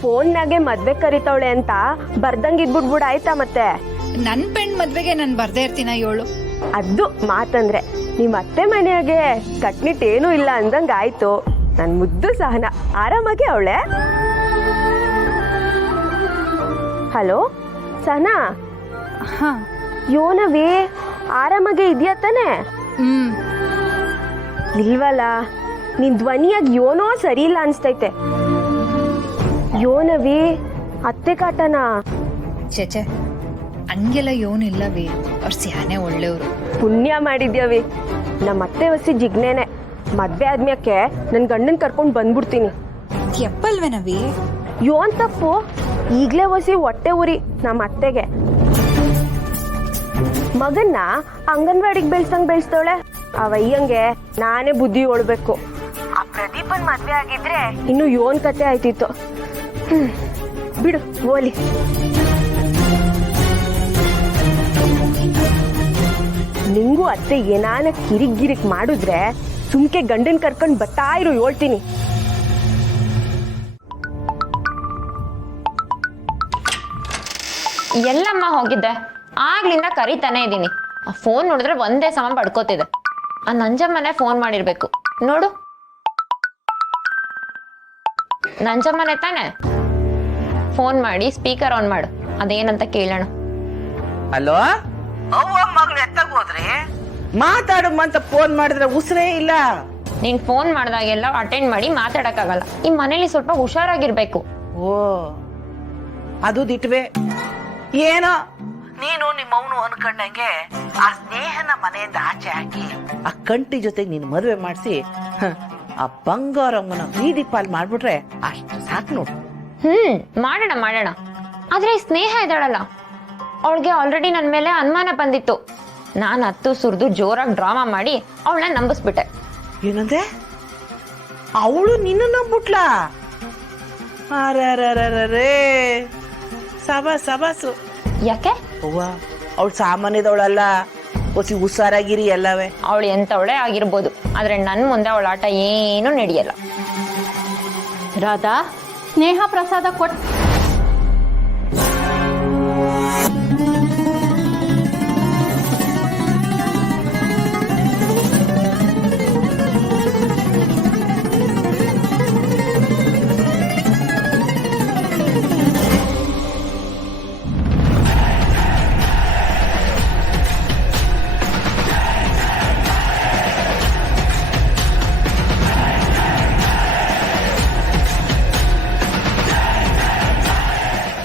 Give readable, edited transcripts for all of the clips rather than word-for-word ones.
ಫೋನ್ನಾಗೆ ಮದ್ವೆ ಕರಿತಾವಳೆ ಅಂತ ಬರ್ದಂಗ್ ಇದ್ಬಿಡ್ಬಿಡ ಆಯ್ತಾ ಮತ್ತೆ. ನನ್ ಪೆಣ್ ಮದ್ವೆಗೆ ನಾನು ಬರ್ದೇ ಇರ್ತೀನ ಏಳು. ಅದು ಮಾತಂದ್ರೆ ನಿಮ್ ಅತ್ತೆ ಮನೆಯಾಗೆ ಕಟ್ನಿಟ್ಟೇನೂ ಇಲ್ಲ ಅಂದಂಗ ಆಯ್ತು. ನನ್ ಮುದ್ದು ಸಹನ ಆರಾಮಾಗಿ ಅವಳೆ. ಹಲೋ ಸಹನಾ. ಹಾ ಯೋನವಿ ಆರಾಮಾಗೆ ಇದೆಯಾ ತಾನೆ? ಇಲ್ವಲ್ಲ, ನಿನ್ ಧ್ವನಿಯಾಗಿ ಯೋನೋ ಸರಿ ಇಲ್ಲ ಅನ್ಸ್ತೈತೆ. ಯೋನವಿ ಅತ್ತೆ ಕಾಟನಾ? ಚೇಚೆ ಹಂಗೆಲ್ಲ ಯೋನಿಲ್ಲವಿ, ಅವ್ರು ಸ್ಯಾನೆ ಒಳ್ಳೆಯವರು. ಪುಣ್ಯ ಮಾಡಿದ್ಯವಿ. ನಮ್ಮ ಅತ್ತೆ ಹೊಸಿ ಜಿಗ್ನೇನೆ. ಮದ್ವೆ ಆದ್ಮ್ಯಾಕೆ ನನ್ ಗಂಡನ್ ಕರ್ಕೊಂಡ್ ಬಂದ್ಬಿಡ್ತೀನಿ. ಎಪ್ಪಲ್ವೇನವಿ? ಯೋನ್ ತಪ್ಪು. ಈಗ್ಲೇ ಹೊಸಿ ಹೊಟ್ಟೆ ಉರಿ ನಮ್ಮ ಅತ್ತೆಗೆ. ಮಗನ್ನ ಅಂಗನವಾಡಿಗೆ ಬೆಳ್ಸಂಗ್ ಅವಯ್ಯಂಗೆ ನಾನೇ ಬುದ್ಧಿ ಹೊಳ್ಬೇಕು. ಆ ಪ್ರದೀಪನ್ ಮದ್ವೆ ಆಗಿದ್ರೆ ಇನ್ನು ಯೋನ್ ಕತೆ ಆಯ್ತಿತ್ತು. ಬಿಡು ಓಲಿ. ನಿಂಗೂ ಅತ್ತೆ ಏನಾನ ಕಿರಿಕ್ ಮಾಡಿದ್ರೆ ಸುಮ್ಕೆ ಗಂಡನ್ ಕರ್ಕೊಂಡ್ ಬರ್ತಾ ಇರು ಹೇಳ್ತೀನಿ. ಎಲ್ಲಮ್ಮ ಹೋಗಿದ್ದೆ? ಆಗ್ಲಿಂದ ಕರಿತಾನೆ ಇದ್ದೀನಿ. ಆ ಫೋನ್ ನೋಡಿದ್ರೆ ಒಂದೇ ಸಮ ಪಡ್ಕೋತಿದೆ. ಆ ನಂಜಮ್ಮನೆ ಫೋನ್ ಮಾಡಿರ್ಬೇಕು ನೋಡು. ನಂಜಮ್ಮನೆ ತಾನೆ? ಫೋನ್ ಮಾಡಿ ಸ್ಪೀಕರ್ ಆನ್ ಮಾಡು, ಅದೇನಂತ ಕೇಳೋಣ. ಹಲೋ ಅವ್ವ, ಮಗಳು ಎತ್ತಾಗೋದ್ರಿ? ಮಾತಾಡಮ್ಮಂತ ಫೋನ್ ಮಾಡಿದ್ರೆ ಉಸಿರೇ ಇಲ್ಲ. ನೀನ್ ಫೋನ್ ಮಾಡ್ದಾಗೆಲ್ಲ ಅಟೆಂಡ್ ಮಾಡಿ ಮಾತಾಡಕ್ಕಾಗಲ್ಲ. ಈ ಮನೇಲಿ ಸ್ವಲ್ಪ ಹುಷಾರಾಗಿರ್ಬೇಕು. ಓ ಅದು ದಿಟ್ವೆ. ಏನೋ ನೀನು ನಿಮ್ಮವನು ಅನ್ಕೊಂಡಂಗೆ ಆ ಸ್ನೇಹನ ಮನೆಯಿಂದ ಆಚೆ ಹಾಕಿ ಆ ಕಂಟಿ ಜೊತೆಗೆ ನೀನು ಮದುವೆ ಮಾಡಿಸಿ ಆ ಬಂಗಾರಮ್ಮನ ಬೀದಿ ಪಾಲ್ ಮಾಡ್ಬಿಟ್ರೆ ಅಷ್ಟು ಸಾಕು ನೋಡು. ಮಾಡೋಣ. ಆದ್ರೆ ಈ ಸ್ನೇಹ ಇದ್ದಾಳಲ್ಲ, ಅವಳಿಗೆ ಆಲ್ರೆಡಿ ನನ್ ಮೇಲೆ ಅನುಮಾನ ಬಂದಿತ್ತು. ನಾನು ಹತ್ತು ಸುರಿದು ಜೋರಾಗಿ ಡ್ರಾಮಾ ಮಾಡಿ ಅವಳನ್ನ ನಂಬಿಸ್ಬಿಟ್ಟೆ. ಏನಂದೆ? ಅವಳು ನಿನ್ನ ನಂಬಿಟ್ಲಾ? ಅರೇ ಸಬಾಸು. ಯಾಕೆ? ಅವ್ವ, ಅವಳು ಸಾಮಾನ್ಯದವಳಲ್ಲ, ಹೊಸಿ ಹುಷಾರಾಗಿರಿ ಎಲ್ಲವೇ. ಅವಳು ಎಂತವಳೆ ಆಗಿರ್ಬೋದು, ಆದ್ರೆ ನನ್ ಮುಂದೆ ಅವಳ ಆಟ ಏನು ನಡೆಯಲ್ಲ. ರಾಧಾ, ಸ್ನೇಹ ಪ್ರಸಾದ ಕೊಟ್.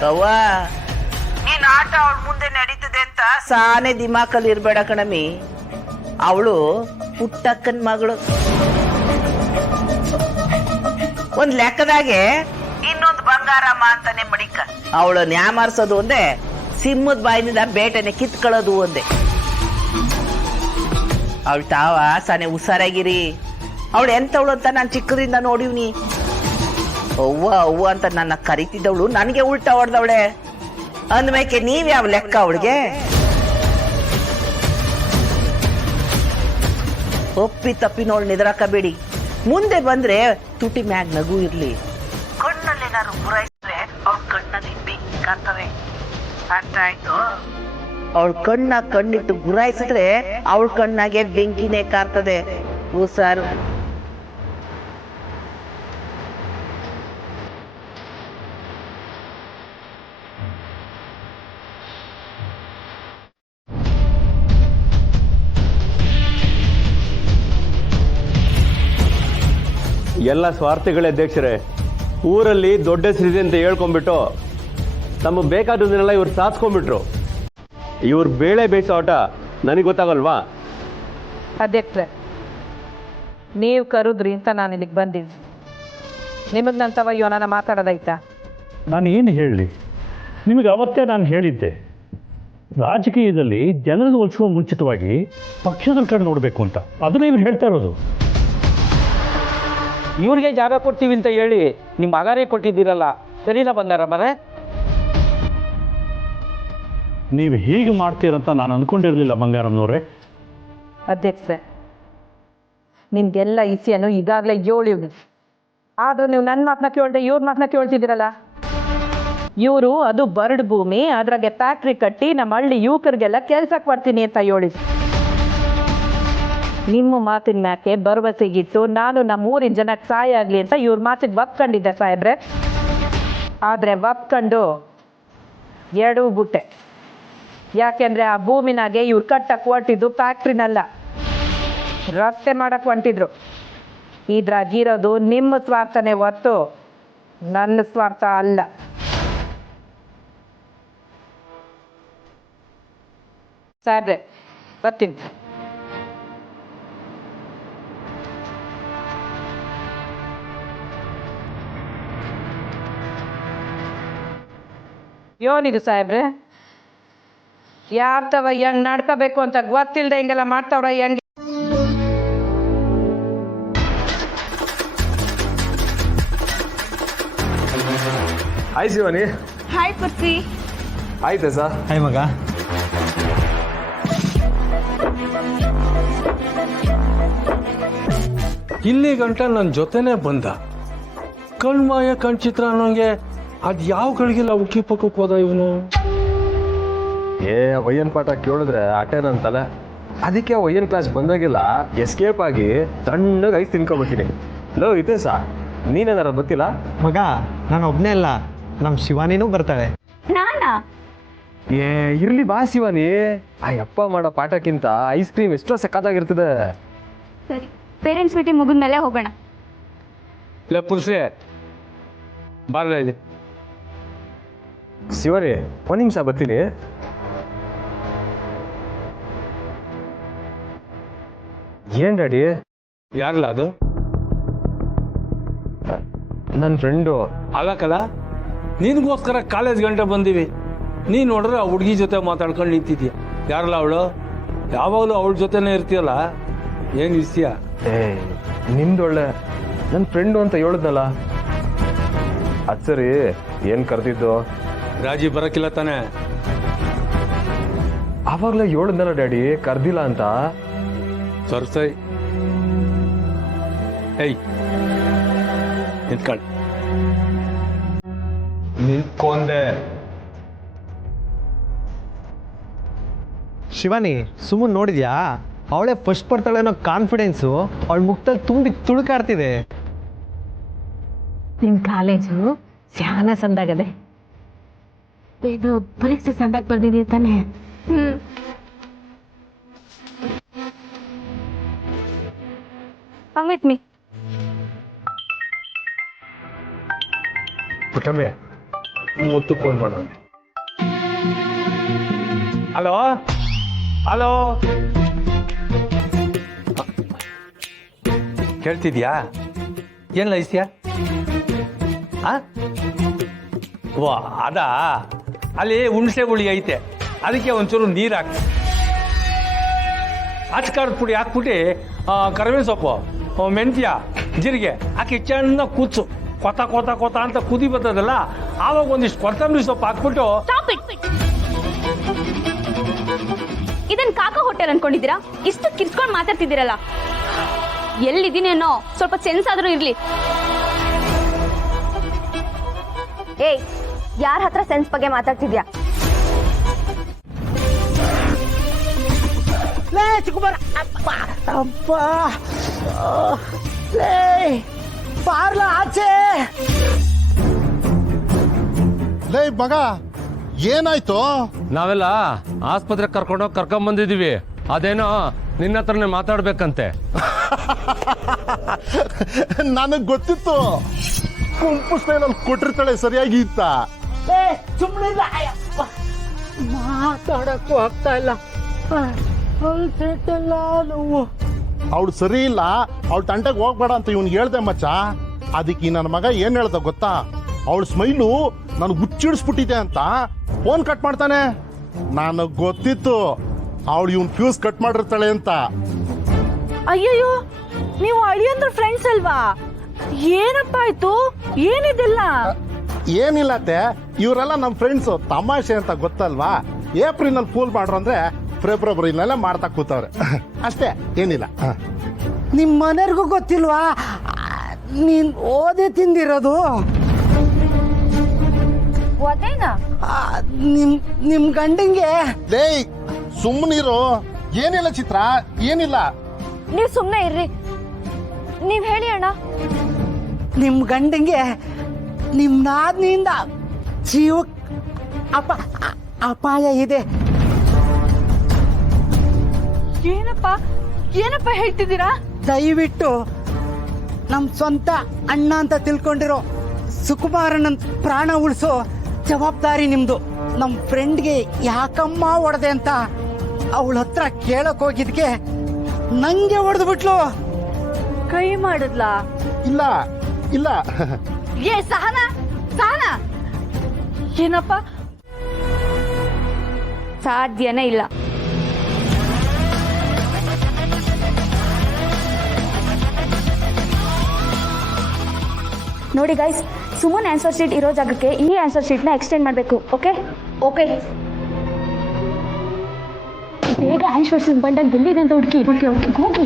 ಅವ್ವ, ನೀನ್ ಆಟ ಅವಳ ಮುಂದೆ ನಡೀತದೆ ಅಂತ ಸಾನೆ ದಿಮಾಕಲ್ಲಿ ಇರ್ಬೇಡ ಕಣಮಿ. ಅವಳು ಪುಟ್ಟಕ್ಕನ್ ಮಗಳು. ಒಂದ್ ಲೆಕ್ಕದಾಗೆ ಇನ್ನೊಂದು ಬಂಗಾರಮ್ಮ ಅಂತಾನೆ ಮಡಿಕ. ಅವಳು ನ್ಯಾಮಾರ್ಸೋದು ಒಂದೇ, ಸಿಂಹದ ಬಾಯಿನಿಂದ ಬೇಟೆನೆ ಕಿತ್ಕೊಳ್ಳೋದು ಒಂದೇ. ಅವಳು ತಾವ ಸಾನೆ ಹುಷಾರಾಗಿರಿ. ಅವಳು ಎಂತವಳು ಅಂತ ನಾನ್ ಚಿಕ್ಕದಿಂದ ನೋಡಿವ್ನಿ. ಅವ್ವ ಅಂತ ನನ್ನ ಕರಿತಿದ್ದವಳು ನನಗೆ ಉಲ್ಟಾ ಹೊಡೆದವಳೆ ಅಂದ್ಮೇಕೆ ನೀವ್ಯಾವ ಲೆಕ್ಕ ಅವಳಿಗೆ? ಒಪ್ಪಿ ತಪ್ಪಿ ನೋಡಿ ನಿದ್ರಾಕಬೇಡಿ. ಮುಂದೆ ಬಂದ್ರೆ ತುಟಿ ಮ್ಯಾಗ್ ನಗು ಇರ್ಲಿ. ಕಣ್ಣಲ್ಲೇನಾದ್ರು ಗುರಾಯಿಸಿದ್ರೆ ಅವ್ಳ ಕಣ್ಣಲ್ಲಿ ಬೆಂಕಿ ಕಾರ್ತವೆ. ಅರ್ಥ ಆಯ್ತು? ಅವಳ ಕಣ್ಣಿಟ್ಟು ಗುರಾಯಿಸಿದ್ರೆ ಅವಳ ಕಣ್ಣಾಗೆ ಬೆಂಕಿನೇ ಕಾರ್ತದೆ. ಹುಷಾರು. ಎಲ್ಲ ಸ್ವಾರ್ಥಿಗಳೇ ಅಧ್ಯಕ್ಷರೇ. ಊರಲ್ಲಿ ದೊಡ್ಡ ಹೆಸರಿದೆ ಅಂತ ಹೇಳ್ಕೊಂಡ್ಬಿಟ್ಟು ತಮಗೆ ಬೇಕಾದದನ್ನೆಲ್ಲ ಇವ್ರು ಸಾಧಿಸ್ಕೊಂಡ್ಬಿಟ್ರು. ಇವ್ರ ಬೇಳೆ ಬೇಯಿಸೋ ಆಟ ನನಗೆ ಗೊತ್ತಾಗಲ್ವಾ? ಅಧ್ಯಕ್ಷರೇ, ನೀವು ಕರೆದ್ರಿ ಅಂತ ನಾನು ಇಲ್ಲಿಗೆ ಬಂದಿದ್ದೆ. ನಿಮಗೆ ನಂತವ ಯೋನ ಮಾತಾಡೋದಾಯ್ತಾ? ನಾನು ಏನು ಹೇಳಲಿ? ನಿಮಗೆ ಅವತ್ತೇ ನಾನು ಹೇಳಿದ್ದೆ, ರಾಜಕೀಯದಲ್ಲಿ ಜನರಿಗೆ ಹೋಲಿಸುವ ಮುಂಚಿತವಾಗಿ ಪಕ್ಷದ ಕಡೆ ನೋಡಬೇಕು ಅಂತ. ಅದನ್ನೇ ಇವ್ರು ಹೇಳ್ತಾ ಇರೋದು. ಇವ್ರಿಗೆ ಜಾಗ ಕೊಡ್ತೀವಿ ಅಂತ ಹೇಳಿ ನಿಮ್ಮ ಮಗನೇ ಕೊಟ್ಟಿದ್ದೀರಲ್ಲ, ಸರಿನಾ ಬಂದಾರ ಮರೆ? ನೀವು ಹೀಗೆ ಮಾಡ್ತೀರಂತ ನಾನು ಅಂದ್ಕೊಂಡಿರಲಿಲ್ಲ ಬಂಗಾರಮ್ಮನವರೇ. ಅಧ್ಯಕ್ಷರೇ, ನಿಮ್ಗೆಲ್ಲ ಇಸಿಯನ್ನು ಈಗಾಗಲೇ ಹೇಳಿವ್ನಿ. ಆದ್ರೂ ನೀವು ನನ್ನ ಮಾತನ್ನ ಕೇಳ್ದೆ ಇವ್ರ ಮಾತನ್ನ ಕೇಳ್ತಿದ್ದೀರಲ್ಲ. ಇವರು ಅದು ಬರಡ್ ಭೂಮಿ, ಅದ್ರಾಗೆ ಫ್ಯಾಕ್ಟ್ರಿ ಕಟ್ಟಿ ನಮ್ಮ ಹಳ್ಳಿ ಯುವಕರಿಗೆಲ್ಲ ಕೆಲ್ಸಕ್ಕೆ ಬರ್ತೀನಿ ಅಂತ ಹೇಳಿದ್ರು. ನಿಮ್ಮ ಮಾತಿನ ಮ್ಯಾಕೆ ಭರವಸೆಗಿತ್ತು ನಾನು ನಮ್ಮ ಊರಿನ ಜನಕ್ಕೆ ಸಹಾಯ ಆಗಲಿ ಅಂತ ಇವ್ರ ಮಾತಿಗೆ ಒಪ್ಕೊಂಡಿದ್ದೆ ಸಾಹೇಬ್ರೆ. ಆದರೆ ಒಪ್ಕೊಂಡು ಎರಡೂ ಬಿಟ್ಟೆ. ಯಾಕೆಂದರೆ ಆ ಭೂಮಿನಾಗೆ ಇವ್ರು ಕಟ್ಟಕ್ಕೆ ಹೊಟ್ಟಿದ್ದು ಫ್ಯಾಕ್ಟ್ರಿನಲ್ಲ, ರಸ್ತೆ ಮಾಡಕ್ಕೆ ಹೊಂಟಿದ್ರು. ಇದ್ರಾಗಿರೋದು ನಿಮ್ಮ ಸ್ವಾರ್ಥನೇ ಹೊರತು ನನ್ನ ಸ್ವಾರ್ಥ ಅಲ್ಲ. ಸಾಹೇಬ್ರೆ ಬರ್ತೀನಿ. ಏನಿದು ಸಾಹೇಬ್ರೆ, ಯಾರ್ತವ ಹೆಂಗ್ ನಡ್ಕೋಬೇಕು ಅಂತ ಗೊತ್ತಿಲ್ದೆ ಹಿಂಗೆಲ್ಲ ಮಾಡ್ತಾವ್ರ ಹೆಂಗೆ? ಹಾಯ್ ಶಿವಾನಿ. ಹಾಯ್ ಪೃಥ್ವಿ. ಆಯ್ತಾ ಸರ್? ಹಾಯ್ ಮಗ. ಇಲ್ಲಿ ಗಂಟ ನನ್ನ ಜೊತೆನೇ ಬಂದ. ಕಣ್ಮಾಯ ಕಣ್ಚಿತ್ರ ಅನ್ನೋಂಗೆ ಅದ್ ಯಾವ ಗಳಿಗೆಲ್ಲ ಉಕ್ಕಿ ಪಕ್ಕಕ್ಕೆ ಹೋದ ಇವನು. ಒಯ್ಯನ್ ಪಾಠ ಕೇಳಿದ್ರೆ ಆಟೇನಂತಲ್ಲ, ಅದಕ್ಕೆ ಒಯ್ಯನ್ ಕ್ಲಾಸ್ ಬಂದಾಗೆಲ್ಲ ಎಸ್ಕೇಪ್ ಆಗಿ ತಣ್ಣಗೆ ಐಸ್ ತಿನ್ಕೊಬರ್ತೀನಿ. ಲೋ ಇದೆ ಸಾ, ನೀನೇನಾರ ಗೊತ್ತಿಲ್ಲ? ಮಗ ನಾನು ಒಬ್ಬನೇ ಅಲ್ಲ, ನಮ್ಮ ಶಿವಾನಿನೂ ಬರ್ತಾಳೆ. ನಾನಾ? ಇರ್ಲಿ ಬಾ ಶಿವಾನಿ. ಆ ಯಪ್ಪ ಮಾಡೋ ಪಾಠಕ್ಕಿಂತ ಐಸ್ ಕ್ರೀಮ್ ಎಷ್ಟೋ ಸಕ್ಕತ್ತಾಗಿರ್ತದೆ. ಸರಿ, ಪೇರೆಂಟ್ಸ್ ಮೀಟಿಂಗ್ ಮುಗಿದ್ಮೇಲೆ ಹೋಗೋಣ. ಇಲ್ಲ ಪುಲ್ಸೆ ಬಾರಲ್ಲ ಇಲ್ಲಿ. ಶಿವಾನಿ ಒಂದು ನಿಮಿಷ ಬರ್ತೀನಿ. ಏನ್ ಡ್ಯಾಡಿ? ಯಾರಲ್ಲ ಅದು? ನನ್ನ ಫ್ರೆಂಡು. ಆಗಕ್ಕಲ್ಲ, ನಿನಗೋಸ್ಕರ ಕಾಲೇಜ್ ಗಂಟೆ ಬಂದೀವಿ. ನೀನು ನೋಡ್ರೆ ಆ ಹುಡುಗಿ ಜೊತೆ ಮಾತಾಡ್ಕೊಂಡು ನಿಂತಿದ್ಯಾ. ಯಾರಲ್ಲ ಅವಳು? ಯಾವಾಗಲೂ ಅವಳ ಜೊತೆನೇ ಇರ್ತೀಯಲ್ಲ, ಏನು ವಿಷಯ? ನಿಮ್ದೊಳ್ಳೆ ನನ್ನ ಫ್ರೆಂಡು ಅಂತ ಹೇಳಿದ್ನಲ್ಲ, ಅದು ಸರಿ. ಏನು ಕರೆದಿದ್ದು? ರಾಜಿ ಬರಕ್ಕಿಲ್ಲ ತಾನೆ? ಆವಾಗಲೇ ಹೇಳಿದ್ನಲ್ಲ ಡ್ಯಾಡಿ, ಕರ್ದಿಲ್ಲ ಅಂತ. ಸರ್ಸೈ ಏಯ್ ನಿಂತ್ಕೊಳ್ಳಿ. ನಿಂತ್ಕೊಂಡೆ. ಶಿವಾನಿ ಸುಮ್ಮನೆ ನೋಡಿದ್ಯಾ? ಅವಳೇ ಫಸ್ಟ್ ಬರ್ತಾಳೆ ಅನ್ನೋ ಕಾನ್ಫಿಡೆನ್ಸು ಅವಳ ಮುಖದಲ್ಲಿ ತುಂಬಿ ತುಳುಕಾಡ್ತಿದೆ. ನಿಮ್ಮ ಕಾಲೇಜು ಶಾನ ಸಂದಾಗದೆ. ಇದು ಪರೀಕ್ಷೆ ಸಂದಾಗ ಬರ್ದಿದ್ದೀವಿ ತಾನೆ? Come with me. ಪುಟ್ಟಮ್ಮೆ ಮುತ್ತು ಫೋನ್ ಮಾಡೋಣ. ಹಲೋ ಹಲೋ, ಕೇಳ್ತಿದ್ಯಾ? ಏನಿಲ್ಲ ಐಸ್ಯಾ? ವಾ ಅದಾ, ಅಲ್ಲಿ ಹುಣಸೆ ಹುಳಿ ಐತೆ, ಅದಕ್ಕೆ ಒಂಚೂರು ನೀರು ಹಾಕಿ ಅಚ್ಕಾರದ ಪುಡಿ ಹಾಕ್ಬಿಟ್ಟು ಕರಿಬೇವಿನ ಸೊಪ್ಪು, ಮೆಂತ್ಯ, ಜೀರಿಗೆ ಹಾಕಿ ಚೆನ್ನಾಗಿ ಕೂಚು. ಕೊತ ಕೊತ ಕೊತ ಅಂತ ಕುದಿ ಬರ್ತದಲ್ಲ, ಆವಾಗ ಒಂದಿಷ್ಟು ಕೊತ್ತಂಬರಿ ಸೊಪ್ಪು ಹಾಕ್ಬಿಟ್ಟು. ಇದನ್ ಕಾಕ ಹೋಟೆಲ್ ಅನ್ಕೊಂಡಿದ್ದೀರಾ? ಇಷ್ಟು ಕಿರ್ಸ್ಕೊಂಡು ಮಾತಾಡ್ತಿದ್ದೀರಲ್ಲ, ಎಲ್ಲಿದ್ದೀನೇನೋ ಸ್ವಲ್ಪ ಸೆನ್ಸ್ ಆದ್ರೂ ಇರ್ಲಿ. ಏಯ್, ಯಾರ ಹತ್ರ ಸೆನ್ಸ್ ಬಗ್ಗೆ ಮಾತಾಡ್ತಿದ್ಯಾ? ಲೇ ಚಿಕ್ಕಬರ, ಅಪ್ಪ ಅಪ್ಪ, ಲೇ ಬಾರ್ಲ ಆಚೆ. ಲೇ ಮಗ, ಏನಾಯ್ತು? ನಾವೆಲ್ಲ ಆಸ್ಪತ್ರೆಗೆ ಕರ್ಕೊಂಬಂದಿದೀವಿ. ಅದೇನೋ ನಿನ್ನ ಹತ್ರನೇ ಮಾತಾಡ್ಬೇಕಂತೆ. ನನಗ್ ಗೊತ್ತಿತ್ತು, ಗುಂಪು ಸ್ಟೈಲಲ್ಲಿ ಕೊಟ್ಟಿರ್ತಾಳೆ ಸರಿಯಾಗಿ ಇತ್ತ. ಸುಮ್ಮನೆ ಮಾತಾಡಕ್ಕೂ ಆಗ್ತಾ ಇಲ್ಲ. ಅವಳು ಸರಿ ಇಲ್ಲ, ಅವಳು ತಂಟೆಗೆ ಹೋಗ್ಬೇಡ ಅಂತ ಇವ್ನಿಗೆ ಹೇಳ್ದೆ ಮಚ್ಚ. ಅದಕ್ಕೆ ನನ್ನ ಮಗ ಏನ್ ಹೇಳ್ದ ಗೊತ್ತಾ? ಅವಳ ಸ್ಮೈಲು ನನಗೆ ಹುಚ್ಚಿಡಿಸ್ಬಿಟ್ಟಿದೆ ಅಂತ ಫೋನ್ ಕಟ್ ಮಾಡ್ತಾನೆ. ನನಗ್ ಗೊತ್ತಿತ್ತು ಅವಳು ಇವನ್ ಫ್ಯೂಸ್ ಕಟ್ ಮಾಡಿರ್ತಾಳೆ ಅಂತ. ಅಯ್ಯಯ್ಯೋ, ನೀವು ಅಳಿಯಂದ್ರ ಫ್ರೆಂಡ್ಸ್ ಅಲ್ವಾ? ಏನಪ್ಪ ಆಯ್ತು? ಏನಿದೆಲ್ಲ? ಏನಿಲ್ಲತ್ತೆ, ಇವರೆಲ್ಲ ನಮ್ಮ ಫ್ರೆಂಡ್ಸು, ತಮಾಷೆ ಅಂತ ಗೊತ್ತಲ್ವಾ? ಏಪ್ರಿಲ್ ನಲ್ಲಿ ಫೂಲ್ ಮಾಡ್ರು ಅಂದ್ರೆ ಫೆಬ್ರವರಿನಲ್ಲೇ ಮಾಡ್ತಾ ಕೂತವ್ರೆ ಅಷ್ಟೇ, ಏನಿಲ್ಲ. ನಿಮ್ಮ ಮನೆಯವ್ರಿಗೂ ಗೊತ್ತಿಲ್ವಾ ನೀನು ಓದೇ ತಿಂದಿರೋದು? ಅದೇನಾ? ನಿಮ್ಮ ಗಂಡಂಗೆ ಲೇ ಸುಮ್ಮನಿರು. ಏನಿಲ್ಲ ಚಿತ್ರ, ಏನಿಲ್ಲ. ನೀವು ಸುಮ್ಮನೆ ಇರ್ರಿ. ನೀವ್ ಹೇಳಿ ಅಣ್ಣ. ನಿಮ್ಮ ಗಂಡಂಗೆ ನಿಮ್ಮ ನಾದ್ನಿಂದ ಜೀವ ಅಪಾಯ ಇದೆ. ಏನಪ್ಪ ಹೇಳ್ತಿದ್ದೀರಾ? ದಯವಿಟ್ಟು ನಮ್ಮ ಸ್ವಂತ ಅಣ್ಣ ಅಂತ ತಿಳ್ಕೊಂಡಿರೋ ಸುಕುಮಾರನ ಪ್ರಾಣ ಉಳಿಸೋ ಜವಾಬ್ದಾರಿ ನಿಮ್ದು. ನಮ್ಮ ಫ್ರೆಂಡ್ಗೆ ಯಾಕಮ್ಮ ಹೊಡೆದೆ ಅಂತ ಅವಳ ಹತ್ರ ಕೇಳಕ್ ಹೋಗಿದ್ಕೆ ನಂಗೆ ಹೊಡೆದು ಬಿಟ್ಲು. ಕೈ ಮಾಡಿದ್ಲಾ? ಇಲ್ಲ ಇಲ್ಲ. ಏ ಸಹನಾ, ಸಹನಾ, ಏನಪ್ಪ? ಸಾಧ್ಯನೇ ಇಲ್ಲ. ನೋಡಿ ಗೈಸ್, ಸುಮನ್ ಆನ್ಸರ್ ಶೀಟ್ ಇರೋ ಜಾಗಕ್ಕೆ ಈ ಆನ್ಸರ್ ಶೀಟ್ನ ಎಕ್ಸ್ಟೆಂಡ್ ಮಾಡಬೇಕು. ಓಕೆ ಓಕೆ, ಬೇಗ ಆನ್ಸರ್ ಶೀಟ್ ಬಂದಾಗ ಬಂದಿದೆ ಅಂತ ಹುಡುಕಿ. ಓಕೆ ಓಕೆ, ಹೋಗಿ.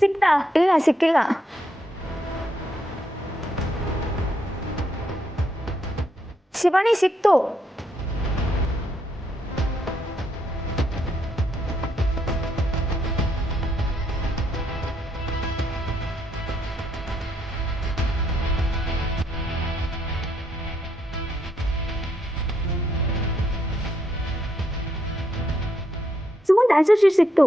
ಸಿಕ್ತಾ? ಇಲ್ಲ ಸಿಕ್ಕಿಲ್ಲ. ಶಿವಾನಿ ಸಿಕ್ತು. ಸುಮನ್ ಆನ್ಸರ್ ಶೀಟ್ ಸಿಕ್ತು.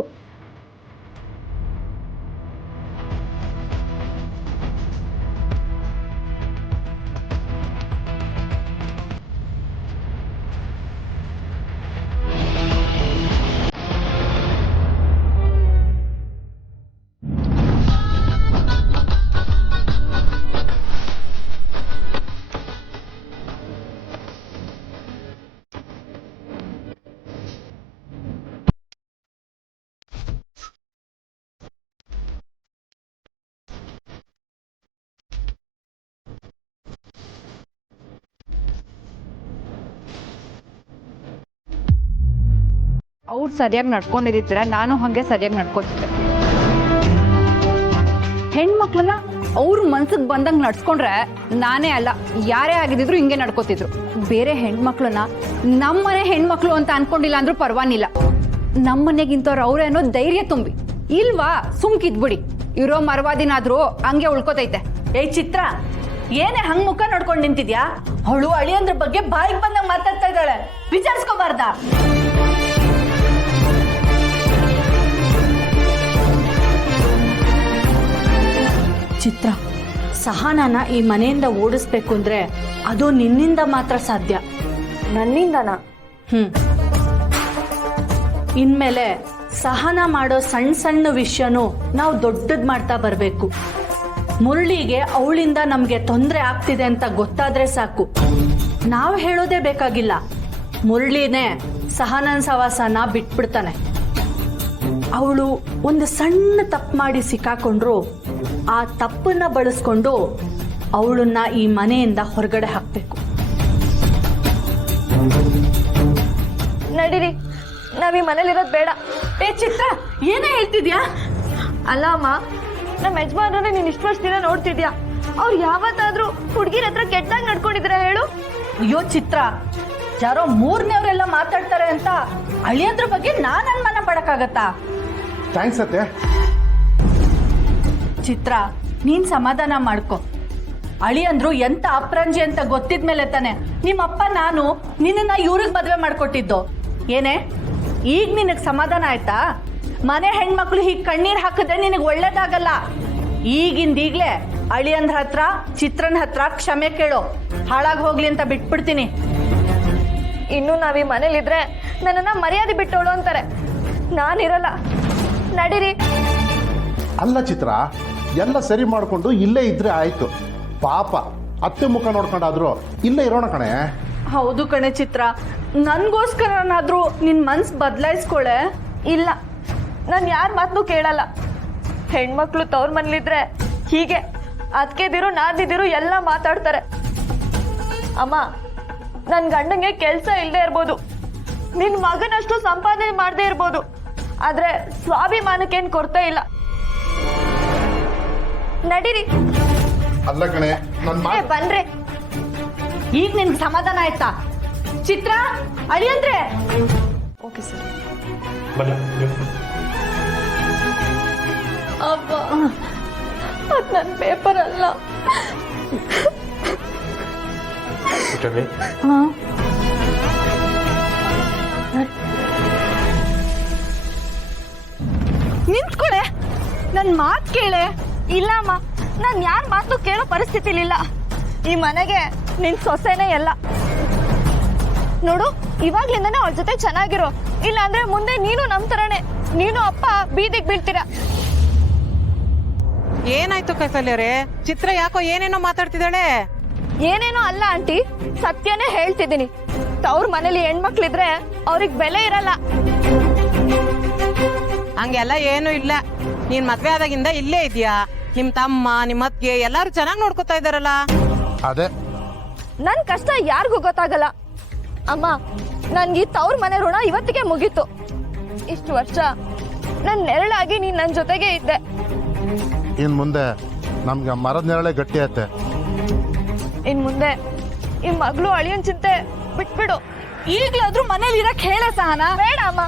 ಅವ್ರು ಸರಿಯಾಗಿ ನಡ್ಕೊಂಡಿದ್ರೆ ನಾನು ಹಾಗೆ ಸರಿಯಾಗಿ ನಡ್ಕೊತಿದ್ದೆ. ಹೆಣ್ಮಕ್ಳನ್ನ ಅವ್ರ ಮನ್ಸಿಗೆ ಬಂದಂಗೆ ನಡ್ಸ್ಕೊಂಡ್ರೆ ನಾನೇ ಅಲ್ಲ, ಯಾರೇ ಆಗಿದ್ರು ಹಿಂಗೆ ನಡ್ಕೋತಿದ್ರು. ಬೇರೆ ಹೆಣ್ಮಕ್ಳನ್ನ ನಮ್ಮನೆ ಹೆಣ್ಮಕ್ಳು ಅಂತ ಅನ್ಕೊಂಡಿಲ್ಲ ಅಂದ್ರೂ ಪರವಾಗಿಲ್ಲ. ನಮ್ಮನೆಗಿಂತವ್ರು ಅವ್ರೆ ಅನ್ನೋ ಧೈರ್ಯ ತುಂಬಿ ಇಲ್ವಾ ಸುಮ್ಕಿದ್ಬಿಡಿ. ಇರೋ ಮರವಾದಿನಾದ್ರೂ ಹಂಗೆ ಉಳ್ಕೋತೈತೆ. ಏ ಚಿತ್ರ, ಏನೇ ಹಂಗ್ ಮುಖ ನೋಡ್ಕೊಂಡು ನಿಂತಿದ್ಯಾ? ಅವಳು ಅಳಿಯಂದ್ರ ಬಗ್ಗೆ ಬಾಯಿಗೆ ಬಂದಾಗ ಮಾತಾಡ್ತಾ ಇದ್ದಾಳೆ, ವಿಚಾರಿಸ್ಕೋಬಾರ್ದ? ಚಿತ್ರ, ಸಹನಾನ ಈ ಮನೆಯಿಂದ ಓಡಿಸ್ಬೇಕು ಅಂದ್ರೆ ಅದು ನಿನ್ನಿಂದ ಮಾತ್ರ ಸಾಧ್ಯ. ನನ್ನಿಂದನಾ? ಇನ್ಮೇಲೆ ಸಹನ ಮಾಡೋ ಸಣ್ಣ ಸಣ್ಣ ವಿಷಯನೂ ನಾವು ದೊಡ್ಡದ್ ಮಾಡ್ತಾ ಬರ್ಬೇಕು. ಮುರಳಿಗೆ ಅವಳಿಂದ ನಮ್ಗೆ ತೊಂದರೆ ಆಗ್ತಿದೆ ಅಂತ ಗೊತ್ತಾದ್ರೆ ಸಾಕು, ನಾವು ಹೇಳೋದೇ ಬೇಕಾಗಿಲ್ಲ, ಮುರಳಿನೇ ಸಹನನ್ ಸವಾಸನ ಬಿಟ್ಬಿಡ್ತಾನೆ. ಅವಳು ಒಂದು ಸಣ್ಣ ತಪ್ಪು ಮಾಡಿ ಸಿಕ್ಕಾಕೊಂಡ್ರು ಆ ತಪ್ಪನ್ನ ಬಳಸ್ಕೊಂಡು ಅವಳನ್ನ ಈ ಮನೆಯಿಂದ ಹೊರಗಡೆ ಹಾಕ್ಬೇಕು. ನಡೀರಿ, ನಾವ್ ಈ ಮನೇಲಿರೋದ್ ಬೇಡ. ಏ ಚಿತ್ರ, ಏನೇ ಹೇಳ್ತಿದ್ಯಾ? ಅಲ್ಲ ಅಮ್ಮ, ನಮ್ಮ ಯಜಮಾನರೇ ನೀನ್ ಇಷ್ಟು ವರ್ಷ ದಿನ ನೋಡ್ತಿದ್ಯಾ, ಅವ್ರು ಯಾವತ್ತಾದ್ರೂ ಹುಡುಗಿರ ಹತ್ರ ಕೆಟ್ಟದಾಗ ನಡ್ಕೊಂಡಿದ್ರ ಹೇಳು? ಅಯ್ಯೋ ಚಿತ್ರ, ಯಾರೋ ಮೂರನೇವರೆಲ್ಲ ಮಾತಾಡ್ತಾರೆ ಅಂತ ಅಳಿಯಂದ್ರ ಬಗ್ಗೆ ನಾನ್ ಅನುಮಾನ ಪಡಕ್ಕಾಗತ್ತಾ? ಥ್ಯಾಂಕ್ಸ್ ಅತ್ತೆ. ಚಿತ್ರ, ನೀನ್ ಸಮಾಧಾನ ಮಾಡ್ಕೊ. ಅಳಿಯಂದ್ರು ಎಂತ ಅಪ್ರಂಜಿ ಅಂತ ಗೊತ್ತಿದ್ಮೇಲೆ ತಾನೆ ನಿಮ್ಮಪ್ಪ ನಾನು ನಿನ್ನ ಇವ್ರಿಗೆ ಮದ್ವೆ ಮಾಡ್ಕೊಟ್ಟಿದ್ದು. ಏನೇ ಈಗ ನಿನಗ್ ಸಮಾಧಾನ ಆಯ್ತಾ? ಮನೆ ಹೆಣ್ಮಕ್ಳು ಹೀಗ್ ಕಣ್ಣೀರ್ ಹಾಕಿದ್ರೆ ನಿನಗ್ ಒಳ್ಳೇದಾಗಲ್ಲ. ಈಗಿಂದೀಗ್ಲೇ ಅಳಿಯಂದ್ರ ಹತ್ರ ಚಿತ್ರನ್ ಹತ್ರ ಕ್ಷಮೆ ಕೇಳೋ. ಹಾಳಾಗ್ ಹೋಗ್ಲಿ ಅಂತ ಬಿಟ್ಬಿಡ್ತೀನಿ. ಇನ್ನು ನಾವ್ ಈ ಮನೇಲಿದ್ರೆ ನನ್ನನ್ನ ಮರ್ಯಾದೆ ಬಿಟ್ಟೋಳು ಅಂತಾರೆ. ನಾನಿರಲ್ಲ, ನಡೀರಿ. ಅಲ್ಲ ಚಿತ್ರ, ಎಲ್ಲ ಸರಿ ಮಾಡ್ಕೊಂಡು ಇಲ್ಲೇ ಇದ್ರೆ ಆಯ್ತು. ಪಾಪ ಅತ್ತೆ ಮುಖ ನೋಡ್ಕೊಂಡಾದ್ರು ಇಲ್ಲೇ ಇರೋಣ ಕಣೆ. ಹೌದು ಕಣೆ ಚಿತ್ರ, ನನ್ಗೋಸ್ಕರನಾದ್ರೂ ನಿನ್ ಮನ್ಸ್ ಬದಲಾಯಿಸ್ಕೊಳೆ. ಇಲ್ಲ, ನಾನು ಯಾರ ಮಾತನ್ನು ಕೇಳಲ್ಲ. ಹೆಣ್ಮಕ್ಳು ತವ್ರ ಮನೇಲಿದ್ರೆ ಹೀಗೆ ಅದ್ಕೆದಿರು ನಾದಿದಿರು ಎಲ್ಲ ಮಾತಾಡ್ತಾರೆ. ಅಮ್ಮ ನನ್ ಗಂಡಂಗೆ ಕೆಲ್ಸ ಇಲ್ದೇ ಇರ್ಬೋದು, ನಿನ್ ಮಗನಷ್ಟು ಸಂಪಾದನೆ ಮಾಡದೇ ಇರ್ಬೋದು, ಆದ್ರೆ ಸ್ವಾಭಿಮಾನಕ್ಕೇನ್ ಕೊರತೆ ಇಲ್ಲ. ನಡೀರಿ. ಅಲ್ಲ ಕಣೆ ನನ್ ಏ, ಬನ್ರಿ. ಈಗ ನಿನ್ಗೆ ಸಮಾಧಾನ ಆಯ್ತಾ? ಚಿತ್ರ ಅಳಿಯಂದ್ರೆ ಓಕೆ ಸರ್. ಅಬ್ಬ, ಅದ್ ನನ್ ಪೇಪರ್ ಅಲ್ಲ. ನಿಂತ್ಕೊಳೆ, ನನ್ ಮಾತ್ ಕೇಳೆ. ಇಲ್ಲ ಅಮ್ಮ, ನಾನ್ ಯಾರ ಮಾತು ಕೇಳೋ ಪರಿಸ್ಥಿತಿಲಿಲ್ಲ. ಈ ಮನೆಗೆ ನಿನ್ ಸೊಸೆನೇ ಎಲ್ಲ. ನೋಡು, ಇವಾಗ್ಲಿಂದಾನೆ ಅವಳ ಜೊತೆ ಚೆನ್ನಾಗಿರೋ, ಇಲ್ಲ ಅಂದ್ರೆ ಮುಂದೆ ನೀನು ನಮ್ ತರನೇ, ನೀನು ಅಪ್ಪ ಬೀದಿಗೆ ಬೀಳ್ತೀರಾ. ಏನಾಯ್ತು ಕೈಸಲ್ಯರೇ? ಚಿತ್ರ ಯಾಕೋ ಏನೇನೋ ಮಾತಾಡ್ತಿದ್ದಾಳೆ. ಏನೇನೋ ಅಲ್ಲ ಆಂಟಿ, ಸತ್ಯನೇ ಹೇಳ್ತಿದ್ದೀನಿ. ತವ್ರ ಮನೇಲಿ ಹೆಣ್ಮಕ್ಳಿದ್ರೆ ಅವ್ರಿಗೆ ಬೆಲೆ ಇರಲ್ಲ. ಹಂಗೆಲ್ಲ ಏನು ಇಲ್ಲ. ನೀನ್ ಮದ್ವೆ ಆದಾಗಿಂದ ಇಲ್ಲೇ ಇದೆಯಾ? ನಿಮ್ ತಮ್ಮ, ನಿಮ್ ಅತ್ತಿಗೆ ಎಲ್ಲಾರು ಚೆನ್ನಾಗಿ ನೋಡ್ಕೊತಾ ಇದಾರಲ್ಲ. ಅದೇ ನನ್ ಕಷ್ಟ ಯಾರಿಗೂ ಗೊತ್ತಾಗಲ್ಲ ಅಮ್ಮ. ನನ್ಗೆ ತವ್ರ ಮನೆ ಋಣ ಇವತ್ತಿಗೆ ಮುಗೀತು. ಇಷ್ಟು ವರ್ಷ ನನ್ ನೆರಳಾಗಿ ನೀನ್ ನನ್ ಜೊತೆಗೆ ಇದ್ದೆ. ಇನ್ ಮುಂದೆ ನಮ್ಗೆ ಮರದ ನೆರಳೆ ಗಟ್ಟಿ ಆಯ್ತೆ. ಇನ್ ಮುಂದೆ ಈ ಮಗಳು ಅಳಿಯನ್ ಚಿಂತೆ ಬಿಟ್ಬಿಡು. ಈಗ್ಲಾದ್ರೂ ಮನೇಲಿ ಇರಕ್ ಹೇಳ ಸಹನ. ಬೇಡ ಅಮ್ಮ,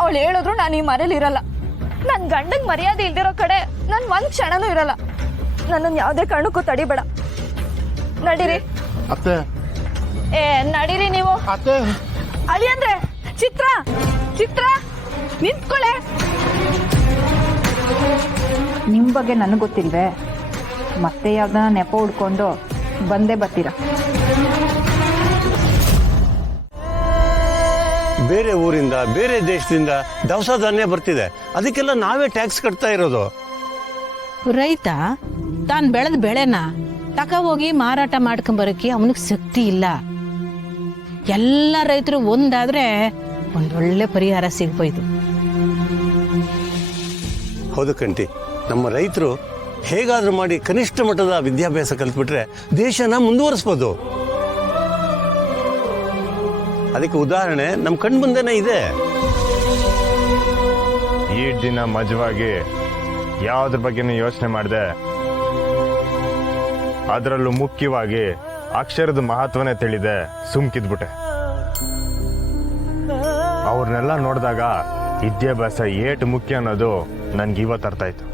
ಅವಳು ಹೇಳಿದ್ರು ನಾನು ಈ ಮನೇಲಿ ಇರಲ್ಲ. ನನ್ ಗಂಡನ್ ಮರ್ಯಾದೆ ಇಲ್ದಿರೋ ಕಡೆ ನನ್ ಒಂದ್ ಕ್ಷಣನೂ ಇರಲ್ಲ. ನನ್ನನ್ ಯಾವ್ದೇ ಕಾರಣಕ್ಕೂ ತಡಿಬೇಡ. ನಡೀರಿ. ಅತ್ತೆ ಏ, ನಡೀರಿ ನೀವು. ಅತ್ತೆ ಅಳಿಯಂದ್ರೆ ಚಿತ್ರ, ಚಿತ್ರ ನಿಂತ್ಕೊಳೆ. ನಿಮ್ ಬಗ್ಗೆ ನನಗೆ ಗೊತ್ತಿಲ್ವೇ? ಮತ್ತೆ ಯಾವ್ದನ್ನ ನೆಪ ಹುಡ್ಕೊಂಡು ಬಂದೇ ಬರ್ತೀರಾ. ಬೇರೆ ಊರಿಂದ ಬೇರೆ ದೇಶದಿಂದ ದವಸ ಧಾನ್ಯ ಬರ್ತಿದೆ, ಅದಕ್ಕೆಲ್ಲ ನಾವೇ ಟ್ಯಾಕ್ಸ್ ಕಟ್ತಾ ಇರೋದು. ರೈತ ತಾನು ಬೆಳೆದ ಬೆಳೆನ ತಕ ಹೋಗಿ ಮಾರಾಟ ಮಾಡ್ಕೊಂಬರಕ್ಕೆ ಅವನಿಗೆ ಶಕ್ತಿ ಇಲ್ಲ. ಎಲ್ಲ ರೈತರು ಒಂದಾದ್ರೆ ಒಂದೊಳ್ಳೆ ಪರಿಹಾರ ಸಿಗ್ಬೋದು. ಹೌದು ಕಂಟಿ, ನಮ್ಮ ರೈತರು ಹೇಗಾದ್ರೂ ಮಾಡಿ ಕನಿಷ್ಠ ಮಟ್ಟದ ವಿದ್ಯಾಭ್ಯಾಸ ಕಲ್ತ್ಬಿಟ್ರೆ ದೇಶನ ಮುಂದುವರಿಸ್ಬೋದು. ಅದಕ್ಕೆ ಉದಾಹರಣೆ ನಮ್ಮ ಕಣ್ಮುಂದೆನೇ ಇದೆ. ಈ ದಿನ ಮಜವಾಗಿ ಯಾವುದ್ರ ಬಗ್ಗೆನೂ ಯೋಚನೆ ಮಾಡಿದೆ. ಅದರಲ್ಲೂ ಮುಖ್ಯವಾಗಿ ಅಕ್ಷರದ ಮಹತ್ವನೇ ತಿಳಿದೆ ಸುಮ್ಕಿದ್ಬಿಟ್ಟೆ. ಅವ್ರನ್ನೆಲ್ಲ ನೋಡಿದಾಗ ವಿದ್ಯಾಭ್ಯಾಸ ಏಟು ಮುಖ್ಯ ಅನ್ನೋದು ನನ್ಗೆ ಇವತ್ತು ಅರ್ಥ ಆಯ್ತು.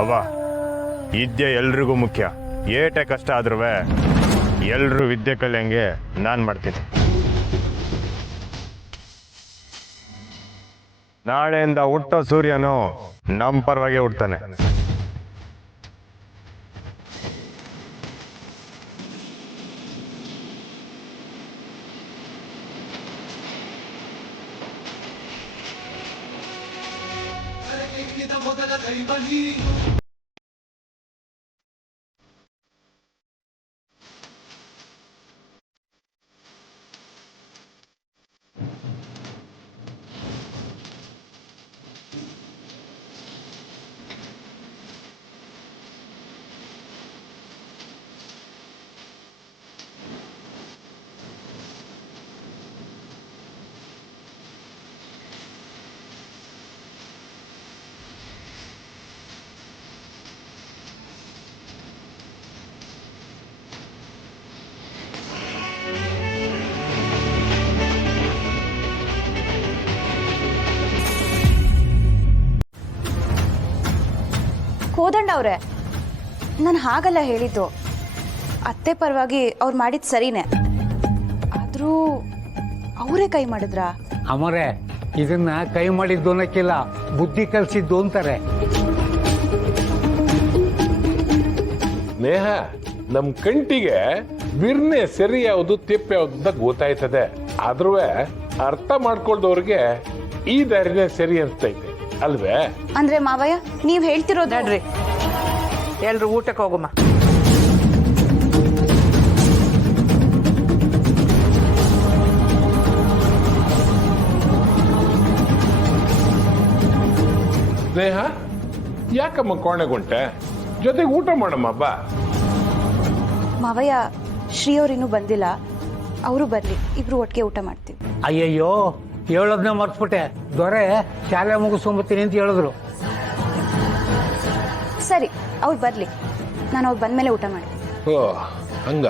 ಅವ್ವ, ವಿದ್ಯೆ ಎಲ್ರಿಗೂ ಮುಖ್ಯ. ಏಟೆ ಕಷ್ಟ ಆದ್ರೂ ಎಲ್ರೂ ವಿದ್ಯೆ ಕಲಿಯಂಗೆ ನಾನು ಮಾಡ್ತೀನಿ. ನಾಳೆಯಿಂದ ಹುಟ್ಟೋ ಸೂರ್ಯನು ನಮ್ಮ ಪರವಾಗಿ ಹುಡ್ತಾನೆ. ಕೋದಂಡ ಅವ್ರೆ, ನಾನು ಹಾಗಲ್ಲ ಹೇಳಿದ್ದು. ಅತ್ತೆ ಪರವಾಗಿ ಅವ್ರು ಮಾಡಿದ್ ಸರಿನೇ, ಆದ್ರೂ ಅವರೇ ಕೈ ಮಾಡಿದ್ರ. ಅಮರೇ, ಇದನ್ನ ಕೈ ಮಾಡಿದ್ದು ಅನ್ನಕ್ಕಿಲ್ಲ, ಬುದ್ಧಿ ಕಲಿಸಿದ್ದು ಅಂತಾರೆ. ನೇಹ, ನಮ್ ಕಂಟಿಗೆ ಬಿರ್ನೆ ಸರಿ ಯಾವುದು ತೆಪ್ಪೆ ಯಾವ್ದು ಅಂತ ಗೊತ್ತಾಯ್ತದೆ. ಆದ್ರೂ ಅರ್ಥ ಮಾಡ್ಕೊಳ್ದವ್ರಿಗೆ ಈ ದಾರಿನೇ ಸರಿ ಅನ್ಸ್ತೈತೆ ಅಲ್ವೇ? ಅಂದ್ರೆ ಮಾವಯ್ಯ, ನೀವ್ ಹೇಳ್ತಿರೋದು. ನಡ್ರಿ, ಎಲ್ರು ಊಟಕ್ಕೆ ಹೋಗಮ್ಮ. ಸ್ನೇಹ, ಯಾಕಮ್ಮ ಕೋಣೆಗುಂಟೆ? ಜೊತೆಗೆ ಊಟ ಮಾಡಮ್ಮ ಬಾ. ಮಾವಯ್ಯ ಶ್ರೀ ಅವ್ರು ಇನ್ನೂ ಬಂದಿಲ್ಲ, ಅವರು ಬರಲಿ, ಇಬ್ರು ಒಟ್ಟಿಗೆ ಊಟ ಮಾಡ್ತೀವಿ. ಅಯ್ಯಯ್ಯೋ ಹೇಳೋದನ್ನ ಮರ್ತ್ಬಿಟ್ಟೆ. ದೊರೆ ಶಾಲೆ ಮುಗಿಸ್ಕೊಂಬತ್ತೀನಿ ಅಂತ ಹೇಳಿದ್ರು. ಸರಿ, ಅವ್ರು ಬರಲಿ, ನಾನು ಅವ್ರು ಬಂದಮೇಲೆ ಊಟ ಮಾಡ್ತೀನಿ. ಓ ಹಂಗ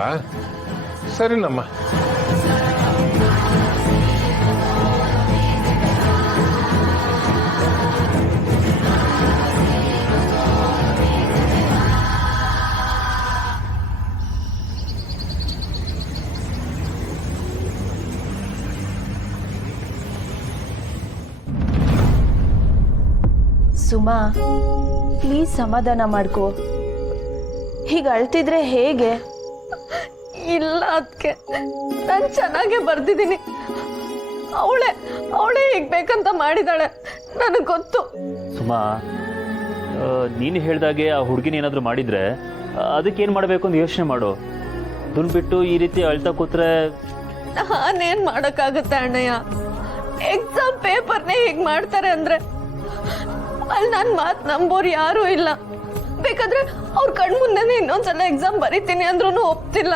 ಸರಿನಮ್ಮ. ಸುಮಾ, ಪ್ಲೀಸ್ ಸಮಾಧಾನ ಮಾಡ್ಕೋ. ಹೀಗೆ ಅಳ್ತಿದ್ರೆ ಹೇಗೆ? ಇಲ್ಲ ಅದಕ್ಕೆ ನಾನು ಚೆನ್ನಾಗೇ ಬರ್ದಿದ್ದೀನಿ. ಅವಳೇ ಹೇಗ್ ಬೇಕಂತ ಮಾಡಿದಾಳೆ, ನನಗೆ ಗೊತ್ತು. ಸುಮಾ, ನೀನು ಹೇಳ್ದಾಗೆ ಆ ಹುಡುಗಿನ ಏನಾದರೂ ಮಾಡಿದ್ರೆ ಅದಕ್ಕೇನು ಮಾಡಬೇಕು ಅಂತ ಯೋಚನೆ ಮಾಡು. ಅದನ್ನ ಬಿಟ್ಟು ಈ ರೀತಿ ಅಳ್ತಾ ಕೂತ್ರೆ ನಾನೇನ್ ಮಾಡಕ್ಕಾಗತ್ತೆ ಅಣ್ಣಯ್ಯ? ಎಕ್ಸಾಮ್ ಪೇಪರ್ನೇ ಹೀಗ್ ಮಾಡ್ತಾರೆ ಅಂದ್ರೆ ಅಲ್ಲಿ ನನ್ ಮಾತ್ ನಂಬೋರು ಯಾರು ಇಲ್ಲ. ಬೇಕಾದ್ರೆ ಅವ್ರ ಕಣ್ಮುಂದೆನೆ ಇನ್ನೊಂದ್ಸಲ ಎಕ್ಸಾಮ್ ಬರೀತೀನಿ ಅಂದ್ರೂ ಒಪ್ತಿಲ್ಲ.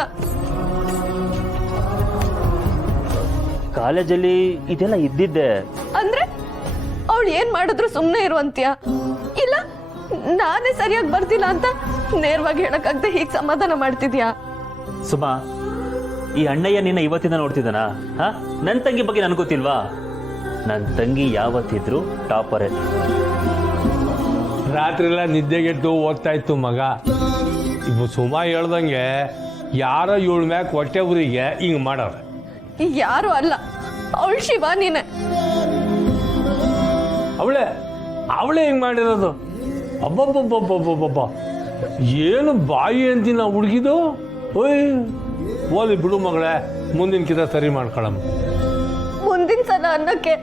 ಕಾಲೇಜಲ್ಲಿ ಇದೆಲ್ಲ ಇದ್ದಿದ್ದೆ. ಅಂದ್ರೆ ಅವಳು ಏನ್ ಮಾಡಿದ್ರು ಸುಮ್ನೆ ಇರುವಂತ್ಯ? ಇಲ್ಲ ನಾನೇ ಸರಿಯಾಗಿ ಬರ್ತಿಲ್ಲ ಅಂತ ನೇರವಾಗಿ ಹೇಳಕ್ಕಾಗದೆ ಹೀಗ್ ಸಮಾಧಾನ ಮಾಡ್ತಿದ್ಯಾ? ಸುಮಾ, ಈ ಅಣ್ಣಯ್ಯ ನಿನ್ನ ಇವತ್ತಿಂದ ನೋಡ್ತಿದ್ದಾನ? ನನ್ನ ತಂಗಿ ಬಗ್ಗೆ ನನ್ಗೆ ಗೊತ್ತಿಲ್ವಾ? ನನ್ನ ತಂಗಿ ಯಾವತ್ತಿದ್ರು ಟಾಪರೇ. ರಾತ್ರಿ ಎಲ್ಲ ನಿದ್ದೆಗೆದ್ದು ಓದ್ತಾ ಇತ್ತು ಮಗ. ಇವು ಸುಮಾ ಹೇಳ್ದಂಗೆ ಯಾರೋ ಇವಳ ಮ್ಯಾಕ್ ಹೊಟ್ಟೆ ಊರಿಗೆ ಹಿಂಗೆ ಮಾಡೋರು. ಯಾರು ಅಲ್ಲ, ಅವಳು ಶಿವ ನೀನೆ. ಅವಳೇ ಹಿಂಗೆ ಮಾಡಿರೋದು. ಅಬ್ಬಬ್ಬಬ್ಬಬ್ಬಬ್ಬಬ್ಬ, ಏನು ಬಾಯಿ ಅಂತಿನ ಹುಡುಗಿದು. ಓಯ್ ಓಲಿ ಬಿಡು ಮಗಳೇ, ಮುಂದಿನ ಕಿತ ಸರಿ ಮಾಡ್ಕೊಳಮ್ಮ. ಮುಂದಿನ ಸಲ ಅನ್ನಕ್ಕೆ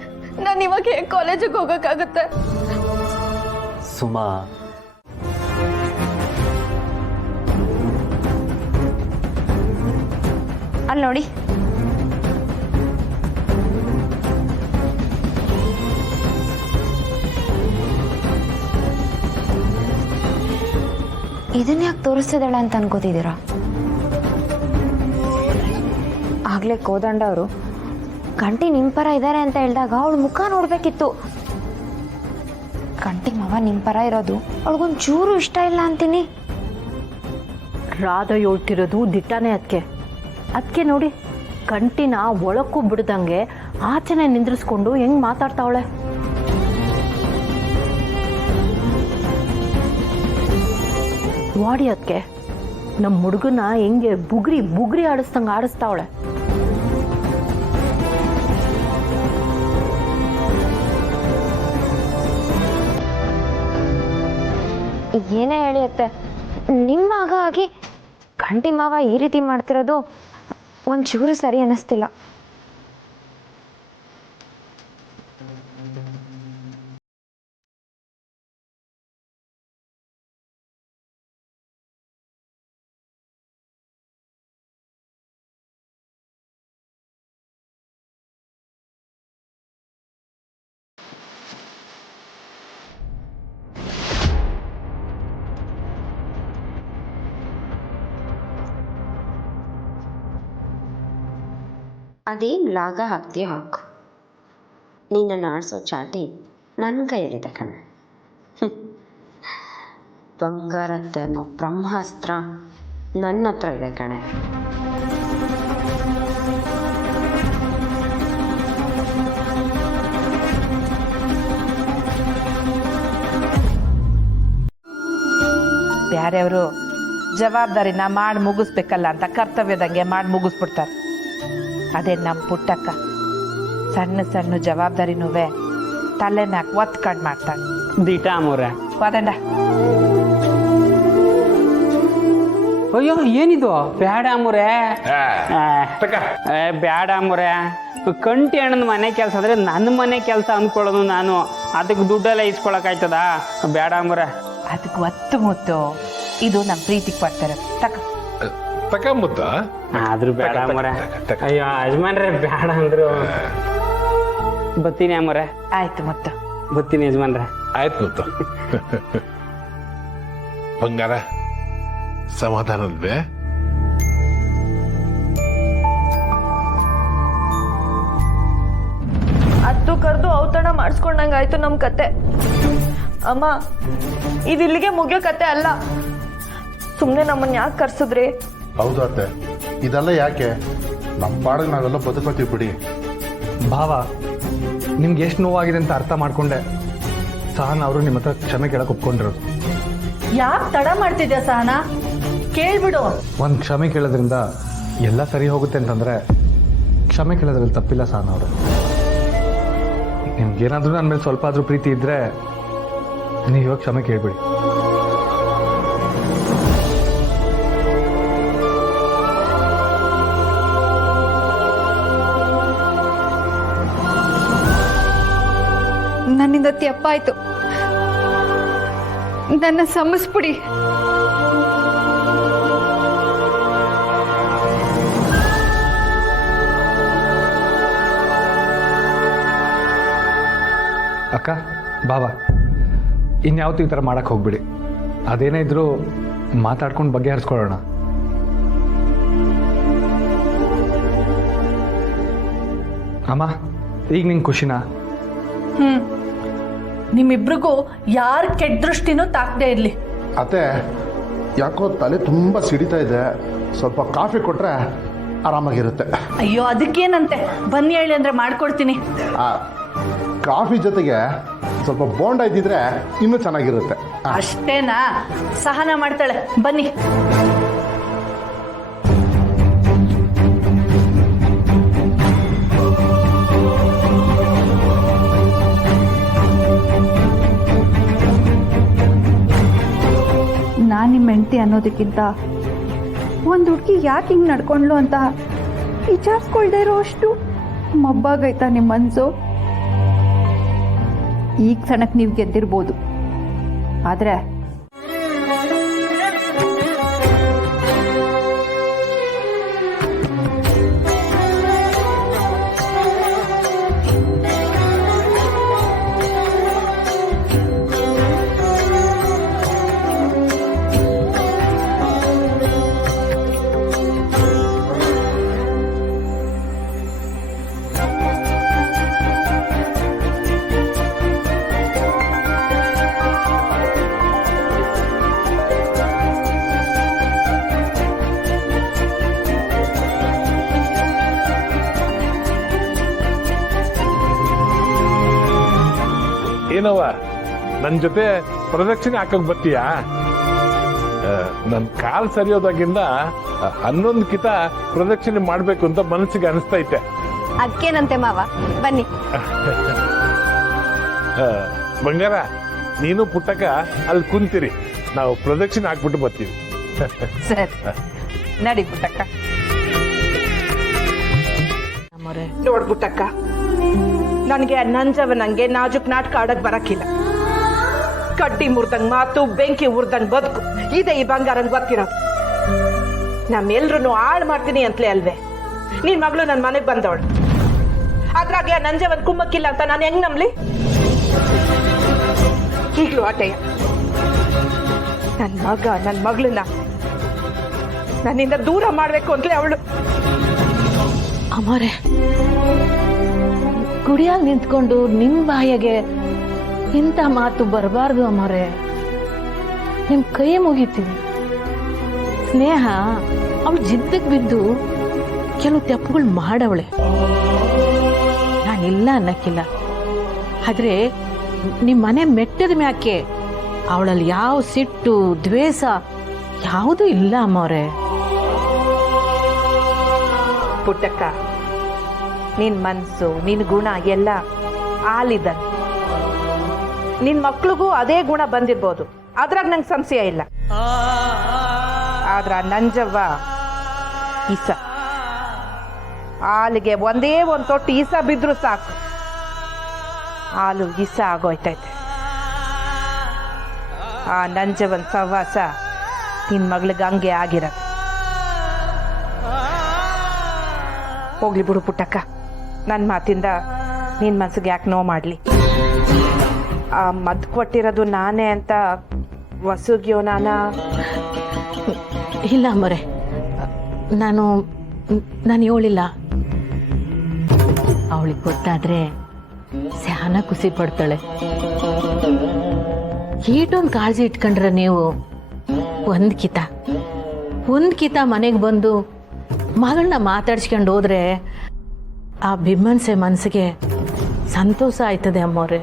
ನಾನು ಇವಾಗ ಹೇಗೆ ಕಾಲೇಜಿಗೆ ಹೋಗಕ್ಕಾಗತ್ತೆ? ಸುಮಾ, ಅಲ್ಲಿ ನೋಡಿ, ಇದನ್ನ ಯಾಕೆ ತೋರಿಸ್ತಿದ್ದಾಳೆ ಅಂತ ಅನ್ಕೋತಿದ್ದೀರಾ? ಆಗ್ಲೇ ಕೋದಂಡ ಅವರು ಗಂಟಿ ನಿಮ್ ಪರ ಇದ್ದಾರೆ ಅಂತ ಹೇಳಿದಾಗ ಅವಳ ಮುಖ ನೋಡ್ಬೇಕಿತ್ತು. ಗಂಟಿ ಮಾವ ನಿಮ್ ಪರ ಇರೋದು ಅವಳಿಗೊಂದು ಚೂರು ಇಷ್ಟ ಇಲ್ಲ ಅಂತೀನಿ. ರಾಧ ಹೇಳ್ತಿರೋದು ದಿಟ್ಟಾನೆ ಅದಕ್ಕೆ ನೋಡಿ, ಕಂಟಿನ ಒಳಕ್ಕೂ ಬಿಡ್ದಂಗೆ ಆಚೆನೆ ನಿಂದ್ರಿಸ್ಕೊಂಡು ಹೆಂಗ್ ಮಾತಾಡ್ತಾವಳೆ. ನೋಡಿ ಅದಕ್ಕೆ ನಮ್ಮ ಹುಡುಗನ ಹೆಂಗೆ ಬುಗ್ರಿ ಆಡಿಸ್ದಂಗೆ ಆಡಿಸ್ತಾವಳೆ. ಏನೇ ಹೇಳಿಯತ್ತೆ, ನಿಮ್ಮ ಮಗ ಆಗಿ ಗಂಟಿ ಮಾವ ಈ ರೀತಿ ಮಾಡ್ತಿರೋದು ಒಂಚೂರು ಸರಿ ಅನ್ನಿಸ್ತಿಲ್ಲ. ಅದೇನು ಲಾಗ ಹಾಕ್ತೀಯ ಹಾಕು. ನಿನ್ನನ್ನು ಆಡಿಸೋ ಚಾಟಿ ನನ್ನ ಕೈಯಲ್ಲಿದೆ ಕಣೆ. ಬಂಗಾರದ್ದನ್ನು ಬ್ರಹ್ಮಾಸ್ತ್ರ ನನ್ನ ಹತ್ರ ಇದೆ ಕಣೆ. ಬ್ಯಾರೆಯವರು ಜವಾಬ್ದಾರಿನ ಮಾಡಿ ಮುಗಿಸ್ಬೇಕಲ್ಲ ಅಂತ ಕರ್ತವ್ಯದಂಗೆ ಮಾಡಿ ಮುಗಿಸ್ಬಿಡ್ತಾರೆ. ಅದೇ ನಮ್ಮ ಪುಟ್ಟಕ್ಕ ಸಣ್ಣ ಸಣ್ಣ ಜವಾಬ್ದಾರಿನೂ ತಲೆ ಮ್ಯಾಕ್ ಒತ್ಕಂಡು ಮಾಡ್ತಾಳೆ. ದಿಟ ಅಮ್ಮವ್ರೆ. ಕೋದಂಡ, ಅಯ್ಯೋ ಏನಿದು? ಬ್ಯಾಡ ಅಮ್ಮವ್ರೆ, ಬ್ಯಾಡ ಅಮ್ಮವ್ರೆ. ಕಂಟಿ ಅಣ್ಣನ ಮನೆ ಕೆಲಸ ಅಂದ್ರೆ ನನ್ನ ಮನೆ ಕೆಲಸ ಅಂದ್ಕೊಳ್ಳೋದು ನಾನು. ಅದಕ್ಕೆ ದುಡ್ಡೆಲ್ಲ ಇಸ್ಕೊಳಕಾಯ್ತದ? ಬ್ಯಾಡ ಅಮ್ಮವ್ರೆ. ಅದಕ್ಕೆ ಒತ್ತು ಮುತ್ತು ಇದು ನಮ್ಮ ಪ್ರೀತಿಗೆ ಬರ್ತಾರೆ. ತಕೊಂಬುತ್ತ ಆದ್ರೂ ಬೇಡ ಅಮ್ಮವ್ರೆ. ಅಯ್ಯೋ ಯಜಮಾನ್ರೆ ಬೇಡ ಅಂದ್ರು. ಬತ್ತೀನಿ ಅಮ್ಮವ್ರೆ. ಆಯ್ತು ಮುತ್ತ, ಬತ್ತೀನಿ ಯಜಮಾನ್ರೆ. ಆಯ್ತು ಮುತ್ತ. ಬಂಗಾರ ಸಮಾಧಾನ ಅಲ್ವೇ? ಕರ್ದು ಕರ್ದು ಔತಣ ಮಾಡಿಸ್ಕೊಂಡಂಗಾಯ್ತು ನಮ್ಮ ಕತೆ. ಅಮ್ಮ, ಇದು ಇಲ್ಲಿಗೆ ಮುಗಿಯೋ ಕತೆ ಅಲ್ಲ. ಸುಮ್ಮನೆ ನಮ್ಮನ್ನ ಯಾಕೆ ಕರ್ಸಿದ್ರಿ? ಹೌದು ಅತ್ತೆ, ಇದೆಲ್ಲ ಯಾಕೆ? ನಮ್ಮ ಪಾಡಿಗೆ ನಾವೆಲ್ಲ ಬದುಕೋತೀವಿ ಬಿಡಿ. ಭಾವ, ನಿಮ್ಗೆ ಎಷ್ಟು ನೋವಾಗಿದೆ ಅಂತ ಅರ್ಥ ಮಾಡ್ಕೊಂಡೆ ಸಹನ ಅವರು ನಿಮ್ಮ ಹತ್ರ ಕ್ಷಮೆ ಕೇಳಕ್ಕೆ ಒಪ್ಕೊಂಡಿರೋದು. ಯಾಕೆ ತಡ ಮಾಡ್ತಿದ್ಯಾ ಸಹನ? ಕೇಳ್ಬಿಡು. ಒಂದು ಕ್ಷಮೆ ಕೇಳೋದ್ರಿಂದ ಎಲ್ಲ ಸರಿ ಹೋಗುತ್ತೆ ಅಂತಂದರೆ ಕ್ಷಮೆ ಕೇಳೋದ್ರಲ್ಲಿ ತಪ್ಪಿಲ್ಲ ಸಹನ ಅವರು. ನಿಮ್ಗೇನಾದರೂ ನನ್ನ ಮೇಲೆ ಸ್ವಲ್ಪ ಆದರೂ ಪ್ರೀತಿ ಇದ್ದರೆ ನೀವು ಇವಾಗ ಕ್ಷಮೆ ಕೇಳ್ಬಿಡಿ. ನನ್ನಿಂದ ತಪ್ಪಾಯ್ತು, ನನ್ನ ಕ್ಷಮಿಸ್ಬಿಡಿ. ಅಕ್ಕ, ಬಾಬಾ, ಇನ್ಯಾವತ್ತೂ ಈ ಥರ ಮಾಡಕ್ಕೆ ಹೋಗ್ಬಿಡಿ. ಅದೇನೇ ಇದ್ರೂ ಮಾತಾಡ್ಕೊಂಡು ಬಗೆಹರಿಸ್ಕೊಳ್ಳೋಣ. ಅಮ್ಮ, ಈಗ ನಿಂಗೆ ಖುಷಿನಾ? ನಿಮ್ಮಿಬ್ರಿಗೂ ಯಾರ ಕೆಟ್ಟ ದೃಷ್ಟಿನೂ ತಾಕದೇ ಇರಲಿ. ಅತ್ತೆ, ಯಾಕೋ ತಲೆ ತುಂಬ ಸಿಡಿತಾ ಇದೆ, ಸ್ವಲ್ಪ ಕಾಫಿ ಕೊಟ್ರೆ ಆರಾಮಾಗಿರುತ್ತೆ. ಅಯ್ಯೋ, ಅದಕ್ಕೇನಂತೆ, ಬನ್ನಿ ಹೇಳಿ ಅಂದ್ರೆ ಮಾಡ್ಕೊಡ್ತೀನಿ. ಕಾಫಿ ಜೊತೆಗೆ ಸ್ವಲ್ಪ ಬೋಂಡ ಇದ್ದಿದ್ರೆ ಇನ್ನೂ ಚೆನ್ನಾಗಿರುತ್ತೆ. ಅಷ್ಟೇನಾ? ಸಹನ ಮಾಡ್ತಾಳೆ, ಬನ್ನಿ. ನಾನು ನಿಮ್ಮ ಹೆಂಡತಿ ಅನ್ನೋದಕ್ಕಿಂತ ಒಂದು ಹುಡುಗಿ ಯಾಕೆ ಹಿಂಗೆ ನಡ್ಕೊಂಡ್ಲು ಅಂತ ವಿಚಾರಿಸ್ಕೊಳ್ದೇ ಇರೋ ಅಷ್ಟು ಮಬ್ಬಾಗೈತಾ ನಿಮ್ಮ ಮನಸ್ಸು? ಈಗ ಕ್ಷಣಕ್ಕೆ ನೀವು ಗೆದ್ದಿರ್ಬೋದು, ಆದರೆ ಏನವ ನನ್ನ ಜೊತೆ ಪ್ರದಕ್ಷಿಣೆ ಹಾಕಕ್ ಬರ್ತೀಯಾ? ನನ್ನ ಕಾಲ್ ಸರಿಯೋದಾಗಿಂದ 11 ಕಿತ ಪ್ರದಕ್ಷಿಣೆ ಮಾಡ್ಬೇಕು ಅಂತ ಮನಸ್ಸಿಗೆ ಅನಿಸ್ತೈತೆ. ಅದಕ್ಕೇನಂತೆ ಮಾವ, ಬನ್ನಿ. ಬಂಗಾರ, ನೀನು ಪುಟ್ಟಕ್ಕ ಅಲ್ಲಿ ಕುಂತಿರಿ, ನಾವು ಪ್ರದಕ್ಷಿಣೆ ಹಾಕ್ಬಿಟ್ಟು ಬರ್ತೀವಿ. ಸರಿ, ನಡಿ ಪುಟ್ಟಕ್ಕ. ನೋಡ್ಬಿಟ್ಟಕ್ಕ, ನನಗೆ ನಂಜವನಂಗೆ ನಾಜುಕ್ ನಾಟಕ ಆಡಕ್ ಬರಕ್ಕಿಲ್ಲ. ಕಡ್ಡಿ ಮುರ್ದಂಗ್ ಮಾತು, ಬೆಂಕಿ ಉರ್ದಂಗ್ ಬದುಕು, ಇದೆ ಈ ಬಂಗಾರಂಗ್ ಗೊತ್ತಿರೋದು. ನಮ್ಮೆಲ್ರು ಹಾಳು ಮಾಡ್ತೀನಿ ಅಂತಲೇ ಅಲ್ವೇ ನಿನ್ ಮಗಳು ನನ್ನ ಮನೆಗೆ ಬಂದವಳು. ಅದ್ರಾಗೆ ನಂಜವನ್ ಕುಮ್ಮಕ್ಕಿಲ್ಲ ಅಂತ ನಾನು ಹೆಂಗ್ ನಂಬ್ಲಿ? ಈಗ್ಲೂ ಆಟೆಯ ನನ್ನ ಮಗಳನ್ನ ನನ್ನಿಂದ ದೂರ ಮಾಡ್ಬೇಕು ಅಂತಲೇ ಅವಳು. ಅಮರೇ, ಗುಡಿಯಾಗಿ ನಿಂತ್ಕೊಂಡು ನಿಮ್ಮ ಬಾಯಿಗೆ ಇಂಥ ಮಾತು ಬರಬಾರ್ದು ಅಮರೇ. ನಿಮ್ಮ ಕೈ ಮುಗಿತೀನಿ. ಸ್ನೇಹ ಅವಳು ಜಿದ್ದಕ್ಕೆ ಬಿದ್ದು ಕೆಲವು ತಪ್ಪುಗಳು ಮಾಡವಳೆ, ನಾನಿಲ್ಲ ಅನ್ನಕ್ಕಿಲ್ಲ. ಆದ್ರೆ ನಿಮ್ಮ ಮನೆ ಮೆಟ್ಟದ ಮ್ಯಾಕೆ ಅವಳಲ್ಲಿ ಯಾವ ಸಿಟ್ಟು ದ್ವೇಷ ಯಾವುದೂ ಇಲ್ಲ ಅಮ್ಮವ್ರೆ. ಪುಟ್ಟಕ್ಕ, ನಿನ್ ಮನ್ಸು, ನಿನ್ ಗುಣ ಎಲ್ಲ ಆಲಿದ. ನಿನ್ ಮಕ್ಳಿಗೂ ಅದೇ ಗುಣ ಬಂದಿರ್ಬೋದು, ಅದ್ರಾಗ ನಂಗೆ ಸಂಶಯ ಇಲ್ಲ. ಆದ್ರ ನಂಜವ್ವ ಈಸ, ಹಾಲಿಗೆ ಒಂದೇ ಒಂದು ತೊಟ್ಟು ಈಸ ಬಿದ್ರು ಸಾಕು, ಹಾಲು ಈಸ ಆಗೋಯ್ತೈತೆ. ಆ ನಂಜವನ್ ಸಹವಾಸ ನಿನ್ ಮಗ್ಳಿಗೆ ಹಂಗೆ ಆಗಿರದು. ಹೋಗ್ಲಿ ಬಿಡು ಪುಟ್ಟಕ್ಕ, ನನ್ನ ಮಾತಿಂದ ನಿನ್ ಮನ್ಸಿಗೆ ಯಾಕೆ ನೋವು ಮಾಡ್ಲಿ. ಆ ಮದ್ದು ಕೊಟ್ಟಿರೋದು ನಾನೇ ಅಂತ ವಸುಗ್ಯೋ ನಾನ? ಇಲ್ಲ ಅಮ್ಮರೆ, ನಾನು ಹೇಳಿಲ್ಲ. ಅವಳಿಗೆ ಗೊತ್ತಾದ್ರೆ ಸಹನ ಖುಷಿ ಪಡ್ತಾಳೆ. ಈಟೊಂದು ಕಾಳಜಿ ಇಟ್ಕೊಂಡ್ರೆ ನೀವು ಒಂದ್ ಕಿತ ಮನೆಗೆ ಬಂದು ಮಗಳನ್ನ ಮಾತಾಡ್ಸ್ಕೊಂಡು ಹೋದ್ರೆ ಆ ಬಿಮ್ಮನ್ಸೆ ಮನಸ್ಸಿಗೆ ಸಂತೋಷ ಆಯ್ತದೆ ಅಮ್ಮವ್ರೆ.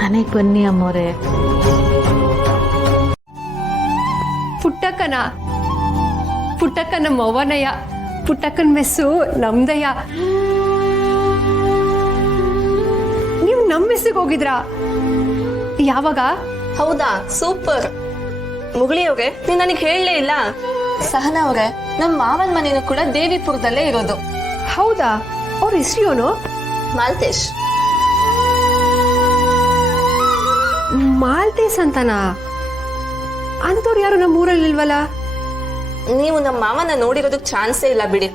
ಮನೆಗೆ ಬನ್ನಿ ಅಮ್ಮವ್ರೆ. ಪುಟ್ಟಕ್ಕನ ಮವನಯ್ಯ, ಪುಟ್ಟಕ್ಕನ ಮೆಸ್ಸು ನಮ್ದಯ್ಯ. ನೀವು ನಮ್ಮ ಮೆಸ್ಸಿಗೆ ಹೋಗಿದ್ರಾ? ಯಾವಾಗ? ಹೌದಾ, ಸೂಪರ್. ಮುಗಳಿ ಅವ್ರೆ, ನೀನ್ ನನಗೆ ಹೇಳಲೇ ಇಲ್ಲ. ಸಹನಾ ಅವ್ರೆ, ನಮ್ಮ ಮಾವನ ಮನೇನು ಕೂಡ ದೇವಿಪುರದಲ್ಲೇ ಇರೋದು. ಹೌದಾ? ಅವ್ರ ಹೆಸರು ಏನು? ಮಾಲ್ತೇಶ್. ಮಾಲ್ತೇಶ್ ಅಂತನಾ? ಅಂತವ್ರು ಯಾರು ನಮ್ಮ ಊರಲ್ಲಿ ಇಲ್ವಲ್ಲ? ನೀವು ನಮ್ಮ ಮಾವನ ನೋಡಿರೋದಕ್ಕೆ ಚಾನ್ಸೇ ಇಲ್ಲ ಬಿಡಿ.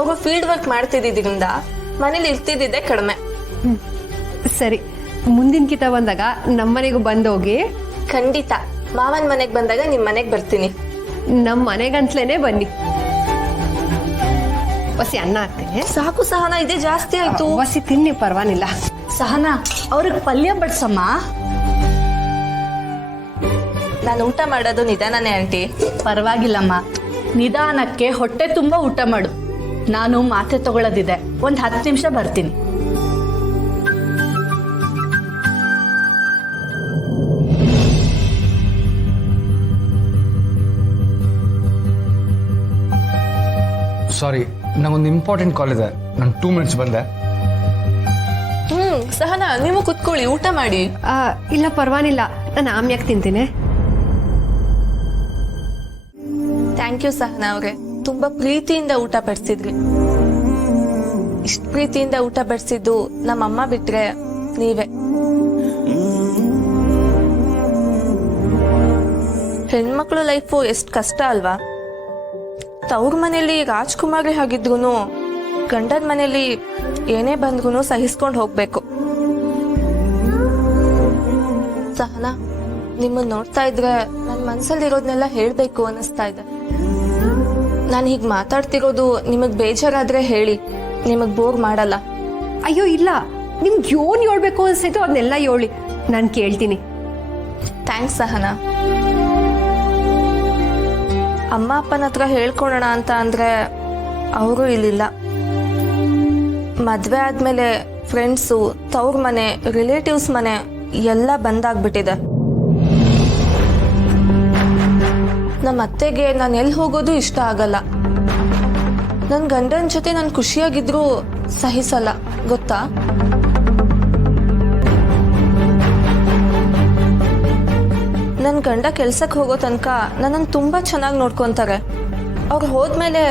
ಒಬ್ಬ ಫೀಲ್ಡ್ ವರ್ಕ್ ಮಾಡ್ತಿದ್ದಿದ್ರಿಂದ ಮನೇಲಿ ಇರ್ತಿದ್ದಿದ್ದೆ ಕಡಿಮೆ. ಸರಿ, ಮುಂದಿನ ಕಿತ ಬಂದಾಗ ನಮ್ಮನೆಗೂ ಬಂದೋಗಿ. ಖಂಡಿತ, ಮಾವನ ಮನೆಗೆ ಬಂದಾಗ ನಿಮ್ ಮನೆಗೆ ಬರ್ತೀನಿ. ನಮ್ಮ ಮನೆಗಂಟ್ಲೇನೆ ಬನ್ನಿ. ಬಸಿ ಅನ್ನ ಹಾಕ್ತೀನಿ. ಸಾಕು ಸಹನಾ, ಇದೇ ಜಾಸ್ತಿ ಆಯ್ತು. ಬಸಿ ತಿನ್ನಿ, ಪರವಾಗಿಲ್ಲ. ಸಹನಾ, ಅವ್ರಿಗೆ ಪಲ್ಯ ಬಡ್ಸಮ್ಮ. ನಾನು ಊಟ ಮಾಡೋದು ನಿಧಾನನೇ ಆಂಟಿ. ಪರವಾಗಿಲ್ಲಮ್ಮ, ನಿಧಾನಕ್ಕೆ ಹೊಟ್ಟೆ ತುಂಬ ಊಟ ಮಾಡು. ನಾನು ಮಾತ್ರೆ ತಗೊಳ್ಳೋದಿದೆ, ಒಂದು 10 ನಿಮಿಷ ಬರ್ತೀನಿ. ಸಾರಿ, ನಂಗೊಂದು ಇಂಪಾರ್ಟೆಂಟ್ ಕಾಲ್ ಇದೆ, ನಾನು 2 ಮಿನಿಟ್ಸ್ ಬಂದೆ. ಸಹನಾ, ನೀವು ಕುತ್ಕೊಳ್ಳಿ, ಊಟ ಮಾಡಿ. ಇಲ್ಲ ಪರವಾಗಿಲ್ಲ, ನಾನು ಆಮ್ಯಾಕೆ ತಿಂತೀನಿ. ಥ್ಯಾಂಕ್ ಯು ಸಹನಾ ಅವ್ರೆ, ತುಂಬಾ ಪ್ರೀತಿಯಿಂದ ಊಟ ಬಡಿಸಿದ್ರಿ. ಇಷ್ಟ ಪ್ರೀತಿಯಿಂದ ಊಟ ಬಡಿಸಿದ್ದು ನಮ್ಮಮ್ಮ ಬಿಟ್ರೆ ನೀವೇ. ಹೆಣ್ಮಕ್ಳು ಲೈಫು ಎಷ್ಟು ಕಷ್ಟ ಅಲ್ವಾ? ತವ್ರ ಮನೇಲಿ ರಾಜ್ಕುಮಾರಿ ಆಗಿದ್ರೂ ಗಂಡನ ಮನೇಲಿ ಏನೇ ಬಂದ್ರೂ ಸಹಿಸ್ಕೊಂಡು ಹೋಗ್ಬೇಕು. ಸಹನಾ, ನಿಮ್ಮನ್ನ ನೋಡ್ತಾ ಇದ್ರೆ ನನ್ನ ಮನ್ಸಲ್ಲಿರೋದ್ನೆಲ್ಲ ಹೇಳ್ಬೇಕು ಅನ್ನಿಸ್ತಾ ಇದೆ. ನಾನು ಹೀಗೆ ಮಾತಾಡ್ತಿರೋದು ನಿಮಗ್ ಬೇಜಾರಾದ್ರೆ ಹೇಳಿ, ನಿಮಗ್ ಬೋರ್ ಮಾಡಲ್ಲ. ಅಯ್ಯೋ ಇಲ್ಲ, ನಿಮ್ಗೆ ಏನ್ ಹೇಳ್ಬೇಕು ಅನ್ಸೈತೋ ಅದನ್ನೆಲ್ಲ ಹೇಳಿ, ನಾನು ಕೇಳ್ತೀನಿ. ಥ್ಯಾಂಕ್ಸ್ ಸಹನಾ. ಅಮ್ಮ ಅಪ್ಪನ ಹತ್ರ ಹೇಳ್ಕೊಳೋಣ ಅಂತ ಅಂದ್ರೆ ಅವರು ಇಲ್ಲಿಲ್ಲ. ಮದ್ವೆ ಆದ್ಮೇಲೆ ಫ್ರೆಂಡ್ಸು, ತವ್ರ ಮನೆ, ರಿಲೇಟಿವ್ಸ್ ಮನೆ ಎಲ್ಲ ಬಂದಾಗ್ಬಿಟ್ಟಿದೆ. ನಮ್ಮ ಅತ್ತೆಗೆ ನಾನು ಎಲ್ಲಿ ಹೋಗೋದು ಇಷ್ಟ ಆಗಲ್ಲ. ನನ್ನ ಗಂಡನ ಜೊತೆ ನಾನು ಖುಷಿಯಾಗಿದ್ರು ಸಹಿಸಲ್ಲ, ಗೊತ್ತಾ? ನನ್ನ ಗಂಡ ಕೆಲ್ಸಕ್ಕೆ ಹೋಗೋ ತನಕ ನನ್ನನ್ನು ತುಂಬಾ ಚೆನ್ನಾಗಿ ನೋಡ್ಕೊಂತಾರೆ. ಅವ್ರು ಹೋದ್ಮೇಲೆ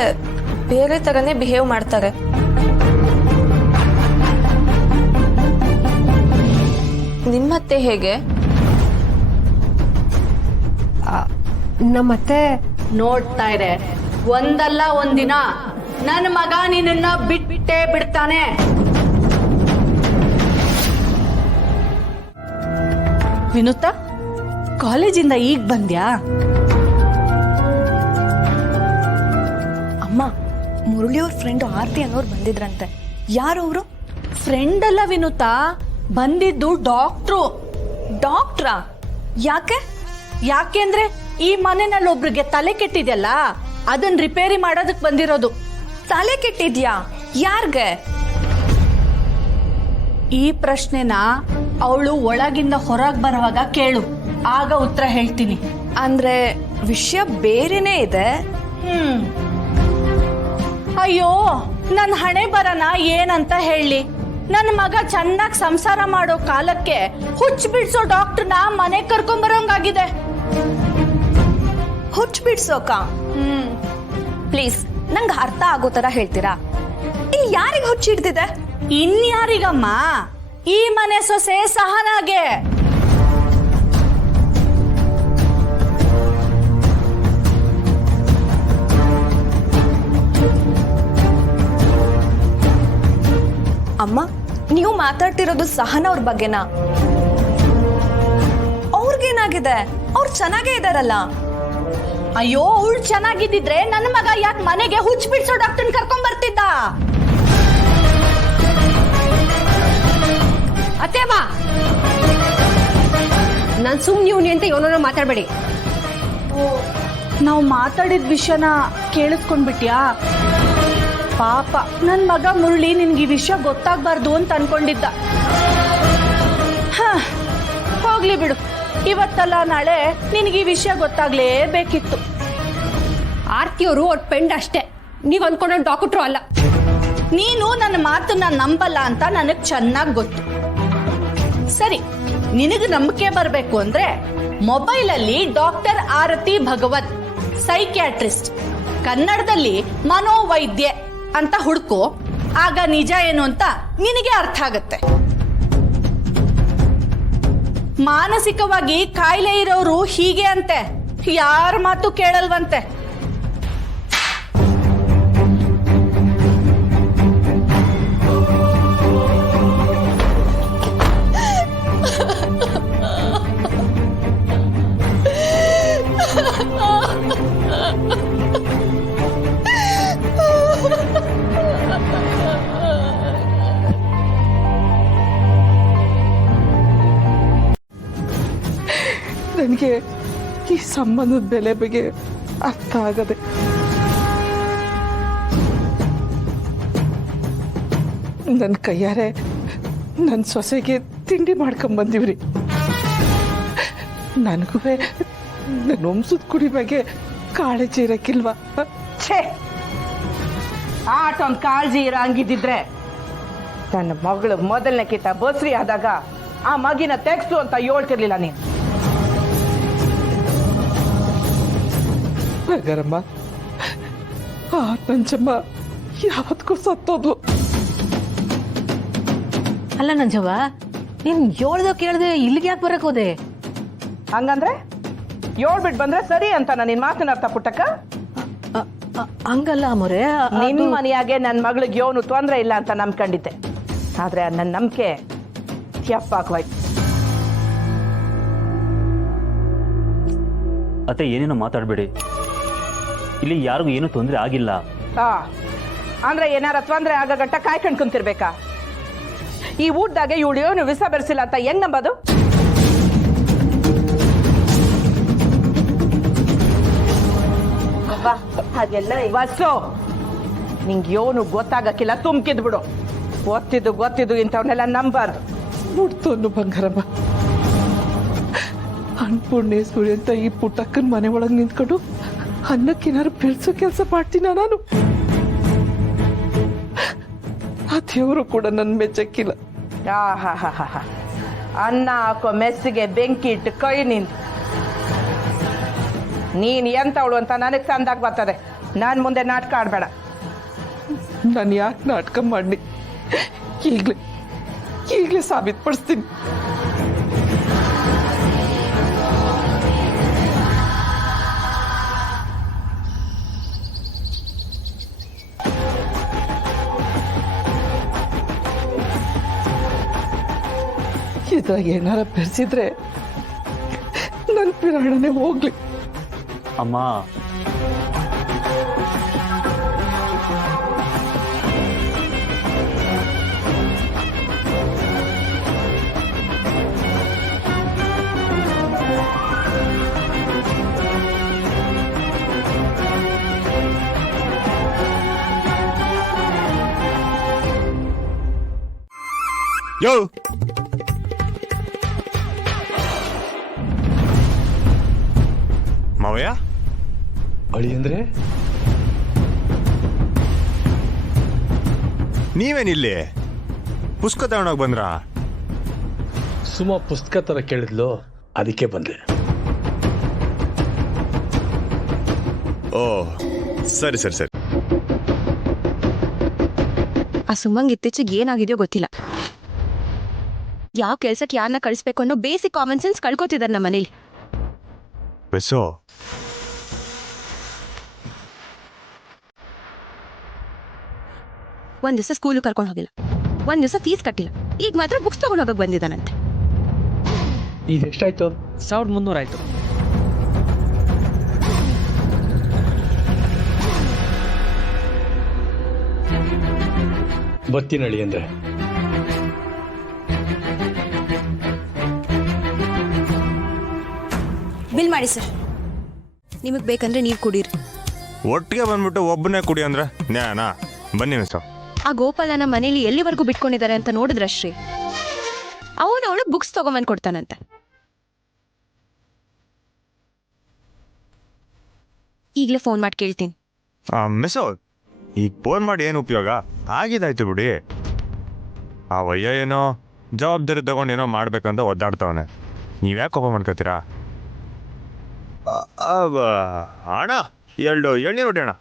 ಬೇರೆ ಥರನೇ ಬಿಹೇವ್ ಮಾಡ್ತಾರೆ. ನಿಮ್ಮತ್ತೆ ಹೇಗೆ? ನಮ್ಮತ್ತೆ ನೋಡ್ತಾ ಇದೆ, ಒಂದಲ್ಲ ಒಂದಿನ ನನ್ನ ಮಗ ನಿನ್ನ ಬಿಟ್ಟೇ ಬಿಡ್ತಾನೆ. ವಿನುತ, ಕಾಲೇಜಿಂದ ಈಗ ಬಂದ್ಯಾ? ಅಮ್ಮ, ಮುರಳಿಯವ್ರ ಫ್ರೆಂಡ್ ಆರ್ತಿ ಅನ್ನೋರು ಬಂದಿದ್ರಂತೆ. ಯಾರು ಅವರು? ಫ್ರೆಂಡ್ ಅಲ್ಲ ವಿನುತ, ಬಂದಿದ್ದು ಡಾಕ್ಟ್ರು. ಡಾಕ್ಟ್ರಾ? ಯಾಕೆ? ಯಾಕೆಂದ್ರೆ ಈ ಮನೆಯಲ್ಲಿ ಒಬ್ರಿಗೆ ತಲೆ ಕೆಟ್ಟಿದ್ಯಲ್ಲ, ಅದನ್ನ ರಿಪೇರಿ ಮಾಡೋದಕ್ ಬಂದಿರೋದು. ತಲೆ ಕೆಟ್ಟಿದ್ಯಾ? ಯಾರ್ಗೆ? ಈ ಪ್ರಶ್ನೆನ ಅವಳು ಒಳಗಿಂದ ಹೊರಗೆ ಬರುವಾಗ ಕೇಳು, ಆಗ ಉತ್ತರ ಹೇಳ್ತೀನಿ. ಅಂದ್ರೆ ವಿಷಯ ಬೇರೆನೇ ಇದೆ. ಅಯ್ಯೋ, ನನ್ನ ಹಣೆ ಬರನ ಏನಂತ ಹೇಳಿ. ನನ್ನ ಮಗ ಚೆನ್ನಾಗಿ ಸಂಸಾರ ಮಾಡೋ ಕಾಲಕ್ಕೆ ಹುಚ್ಚು ಬಿಡ್ಸೋ ಡಾಕ್ಟರ್ನ ಮನೆ ಕರ್ಕೊಂಡ್ ಬರೋಂಗಾಗಿದೆ. ಹುಚ್ಚು ಬಿಡ್ಸೋಕ? ಪ್ಲೀಸ್, ನಂಗೆ ಅರ್ಥ ಆಗೋ ತರ ಹೇಳ್ತೀರಾ? ಇಲ್ಲಿ ಯಾರಿಗೆ ಹುಚ್ಚಿಡ್ತಿದೆ? ಇನ್ಯಾರಿಗಮ್ಮ? ಈ ಮನೆ ಸೊಸೆ ಸಹನಾಗೆ. ಅಮ್ಮ, ನೀವು ಮಾತಾಡ್ತಿರೋದು ಸಹನಾ ಅವ್ರ ಬಗ್ಗೆನಾ? ಅವ್ರಿಗೇನಾಗಿದೆ? ಅವ್ರು ಚೆನ್ನಾಗೇ ಇದಾರಲ್ಲ. ಅಯ್ಯೋ ಅವಳು ಚೆನ್ನಾಗಿದ್ದಿದ್ರೆ ನನ್ನ ಮಗ ಯಾಕೆ ಮನೆಗೆ ಹುಚ್ಚ ಬಿಡ್ಸೋ ಡಾಕ್ಟರ್ನ ಕರ್ಕೊಂಡ್ ಬರ್ತಿದ್ದ? ಅತ್ತೆ ಬಾ, ನಾನು ಸುಮ್ಮನೆ ಇವನಿ ಅಂತ ಇವನನ್ನ ಮಾತಾಡಬೇಡಿ. ನಾವು ಮಾತಾಡಿದ ವಿಷಯನ ಕೇಳಿಸ್ಕೊಂಡ್ಬಿಟ್ಯಾ? ಪಾಪ ನನ್ನ ಮಗ ಮುರಳಿ ನಿನ್ಗೆ ಈ ವಿಷಯ ಗೊತ್ತಾಗ್ಬಾರ್ದು ಅಂತ ಅನ್ಕೊಂಡಿದ್ದ. ಹೋಗ್ಲಿ ಬಿಡು, ಇವತ್ತಲ್ಲ ನಾಳೆ ನಿನಗೆ ಈ ವಿಷಯ ಗೊತ್ತಾಗ್ಲೇಬೇಕಿತ್ತು. ಆರ್ತಿಯವರು ಅವ್ರ ಪೆಂಡ್ ಅಷ್ಟೇ, ನೀವ್ ಅನ್ಕೊಂಡ ಡಾಕ್ಟ್ರು ಅಲ್ಲ. ನೀನು ನನ್ನ ಮಾತನ್ನ ನಂಬಲ್ಲ ಅಂತ ನನಗ್ ಚೆನ್ನಾಗಿ ಗೊತ್ತು. ಸರಿ, ನಿನಗೆ ನಂಬಿಕೆ ಬರಬೇಕು ಅಂದ್ರೆ ಮೊಬೈಲಲ್ಲಿ ಡಾಕ್ಟರ್ ಆರತಿ ಭಗವತ್, ಸೈಕ್ಯಾಟ್ರಿಸ್ಟ್, ಕನ್ನಡದಲ್ಲಿ ಮನೋವೈದ್ಯೆ ಅಂತ ಹುಡ್ಕೋ. ಆಗ ನಿಜ ಏನು ಅಂತ ನಿನಗೆ ಅರ್ಥ ಆಗತ್ತೆ. ಮಾನಸಿಕವಾಗಿ ಕಾಯಿಲೆ ಇರೋರು ಹೀಗೆ ಅಂತೆ, ಯಾರ ಮಾತು ಕೇಳಲ್ವಂತೆ. ನನಗೆ ಈ ಸಂಬಂಧದ ಬೆಲೆ ಬಗ್ಗೆ ಅರ್ಥ ಆಗದೆ. ನನ್ನ ಕೈಯಾರೆ ನನ್ನ ಸೊಸೆಗೆ ತಿಂಡಿ ಮಾಡ್ಕೊಂಬಂದಿವ್ರಿ. ನನಗೂ ನನ್ನ ವಂಶದ ಕುಡಿ ಬಗ್ಗೆ ಕಾಳಜಿ ಇರಕ್ಕಿಲ್ವಾ? ಛೇ, ಆಟೊಂದು ಕಾಳಜಿ ಇರೋ ಹಂಗಿದ್ದಿದ್ರೆ ನನ್ನ ಮಗಳು ಮೊದಲನೇ ಕಿತ ಬಸ್ರಿ ಆದಾಗ ಆ ಮಗಿನ ತೆಗ್ಸು ಅಂತ ಹೇಳ್ತಿರ್ಲಿಲ್ಲ ನೀನು. ಗರಮ್ಮ, ಆ ನಂಜಮ್ಮ ಯಾವತ್ಗೂ ಸತ್ತೋದ್ಲು. ಅಲ್ಲ ನಂಜವ್ವ, ನೀನ್ ಹೇಳ್ದೋ ಕೇಳ್ದೆ ಇಲ್ಲಿಗೆ ಯಾಕೆ ಬರಕ್ ಹೋದೆ? ಹಂಗಂದ್ರೆ ಹೇಳ್ಬಿಟ್ಟು ಬಂದ್ರೆ ಸರಿ ಅಂತ ನಿನ್ ಮಾತಿನ ಅರ್ಥ ಪುಟ್ಟಕ್ಕ? ಹಂಗಲ್ಲ ಅಮ್ಮೋರೆ, ನಿನ್ ಮನೆಯಾಗೆ ನನ್ನ ಮಗಳಿಗೆ ಯೋನು ತೊಂದ್ರೆ ಇಲ್ಲ ಅಂತ ನಂಬ್ಕೊಂಡಿದ್ದೆ. ಆದ್ರೆ ನನ್ನ ನಂಬಿಕೆ ತಪ್ಪಾಗೋಯ್ತು. ಅತ್ತೆ, ಏನೇನೋ ಮಾತಾಡಬೇಡಿ. ಇಲ್ಲಿ ಯಾರಿಗೂ ಏನೂ ತೊಂದರೆ ಆಗಿಲ್ಲ. ಅಂದ್ರೆ ಏನಾರ ತೊಂದ್ರೆ ಆಗ ಗಟ್ಟ ಕಾಯ್ಕೊಂಡು ಕುಂತಿರ್ಬೇಕಾ? ಈ ಊಟದಾಗೆ ಇವಳು ಏನು ವಿಷ ಬೆರೆಸಿಲ್ಲ ಅಂತ ಹೆಂಗ್ ನಂಬೋದು? ಬಸ್ಸು, ನಿಂಗೆ ಯೋನು ಗೊತ್ತಾಗಕ್ಕಿಲ್ಲ, ತುಂಬ್ಕಿದ್ ಬಿಡು. ಗೊತ್ತಿದ್ದು ಇಂಥವನ್ನೆಲ್ಲ ನಂಬಾರ್ದು. ಮುಡ್ತೋನು ಬಂಗಾರಮ್ಮ, ಅನ್ಪೂರ್ಣೇಶ್ವರಿ ಅಂತ ಈ ಪುಟ್ಟಕ್ಕನ ಮನೆ ಒಳಗೆ ನಿಂತ್ಕೊಂಡು ಅನ್ನಕ್ಕೇನಾರು ಬೆಳೆಸೋ ಕೆಲಸ ಮಾಡ್ತೀನ ನಾನು? ಆ ದೇವರು ಕೂಡ ನನ್ನ ಮೆಚ್ಚಕ್ಕಿಲ್ಲ. ಅನ್ನ ಹಾಕೋ ಮೆಸ್ಸಿಗೆ ಬೆಂಕಿ ಇಟ್ಟು ಕೈ ನಿಂತು ನೀನ್ ಎಂತವಳು ಅಂತ ನನಗೆ ತಂದಾಗ ಬರ್ತದೆ. ನಾನು ಮುಂದೆ ನಾಟಕ ಆಡ್ಬೇಡ. ನಾನು ಯಾಕೆ ನಾಟಕ ಮಾಡಿ ಈಗಲೇ ಸಾಬೀತುಪಡಿಸ್ತೀನಿ. ಇದ್ರಾಗ ಏನಾರ ಬೆರೆಸಿದ್ರೆ ನನ್ನ ಪಿರಾಣನೆ ಹೋಗ್ಲಿ. ಅಮ್ಮ, ಯೋ ಮಾವಯ್ಯ, ಅಳಿ ಅಂದ್ರೆ ನೀವೇನಿಲ್ಲಿ ಪುಸ್ತಕ ತಗೊಂಡೋಗಿ ಬಂದ್ರ? ಸುಮ್ಮ ಪುಸ್ತಕ ತರ ಕೇಳಿದ್ಲು, ಅದಕ್ಕೆ ಬಂದೆ. ಓ, ಸರಿ ಸರಿ ಸರಿ. ಆ ಸುಮ್ಮಂಗ್ ಇತ್ತೀಚೆಗೆ ಏನಾಗಿದೆಯೋ ಗೊತ್ತಿಲ್ಲ. ಯಾವ ಕೆಲ್ಸಕ್ಕೆ ಯಾರನ್ನ ಕಳಿಸ್ಬೇಕು ಅನ್ನೋ ಬೇಸಿಕ್ ಕಾಮನ್ ಸೆನ್ಸ್ ಕಳ್ಕೊತಿದ್ದಾರೆ ನಮ್ಮ ಮನೇಲಿ. ಬೆಸೋ, ಒಂದ್ ದಿವಸ ಸ್ಕೂಲ್ ಕರ್ಕೊಂಡು ಹೋಗಿಲ್ಲ, ಒಂದ್ ದಿವಸ ಫೀಸ್ ಕಟ್ಟಿಲ್ಲ, ಈಗ ಮಾತ್ರ ಬುಕ್ಸ್ ತಗೊಂಡು ಹೋಗಕ್ ಬಂದಿದ್ದಾನಂತೆ. ಈಗ ಎಷ್ಟಾಯ್ತು? 1300 ಆಯ್ತು. ಬತ್ತಿನಳಿ ಅಂದ್ರೆ ಬಿಲ್ ಮಾಡಿ ಸರ್. ನಿಮಗೆ ಬೇಕಂದ್ರೆ ನೀವು ಕುಡೀರಿ. ಒಟ್ಟಿಗೆ ಬಂದ್ಬಿಟ್ಟು ಒಬ್ಬನೇ ಕುಡಿ ಅಂದ್ರೆ ನ್ಯಾಯನಾ? ಬನ್ನಿ ಮಿಸ್. ಆ ಗೋಪಾಲನ ಮನೇಲಿ ಎಲ್ಲಿವರೆಗೂ ಬಿಟ್ಕೊಂಡಿದ್ದಾರೆ ಅಂತ ನೋಡಿದ್ರಶ್ರೀ, ಅವಳು ಬುಕ್ಸ್ ತಗೊಂಬಂದು ಕೊಡ್ತಾನಂತೆ. ಈಗಲೇ ಫೋನ್ ಮಾಡಿ ಕೇಳ್ತೀನಿ. ಮಿಸ್, ಈಗ ಫೋನ್ ಮಾಡಿ ಏನು ಉಪಯೋಗ? ಆಗಿದಾಯ್ತು ಬಿಡಿ. ಆ ವಯ್ಯ ಏನೋ ಜವಾಬ್ದಾರಿ ತಗೊಂಡು ಏನೋ ಮಾಡ್ಬೇಕಂತ ಒದ್ದಾಡ್ತವನೆ. ನೀವ್ಯಾಕೆ ಕೋಪ ಮಾಡ್ಕೋತೀರಾ? ಅಣ್ಣ 2 ಎಳ್ನೀರು ಹೊಡಿ ಅಣ್ಣ.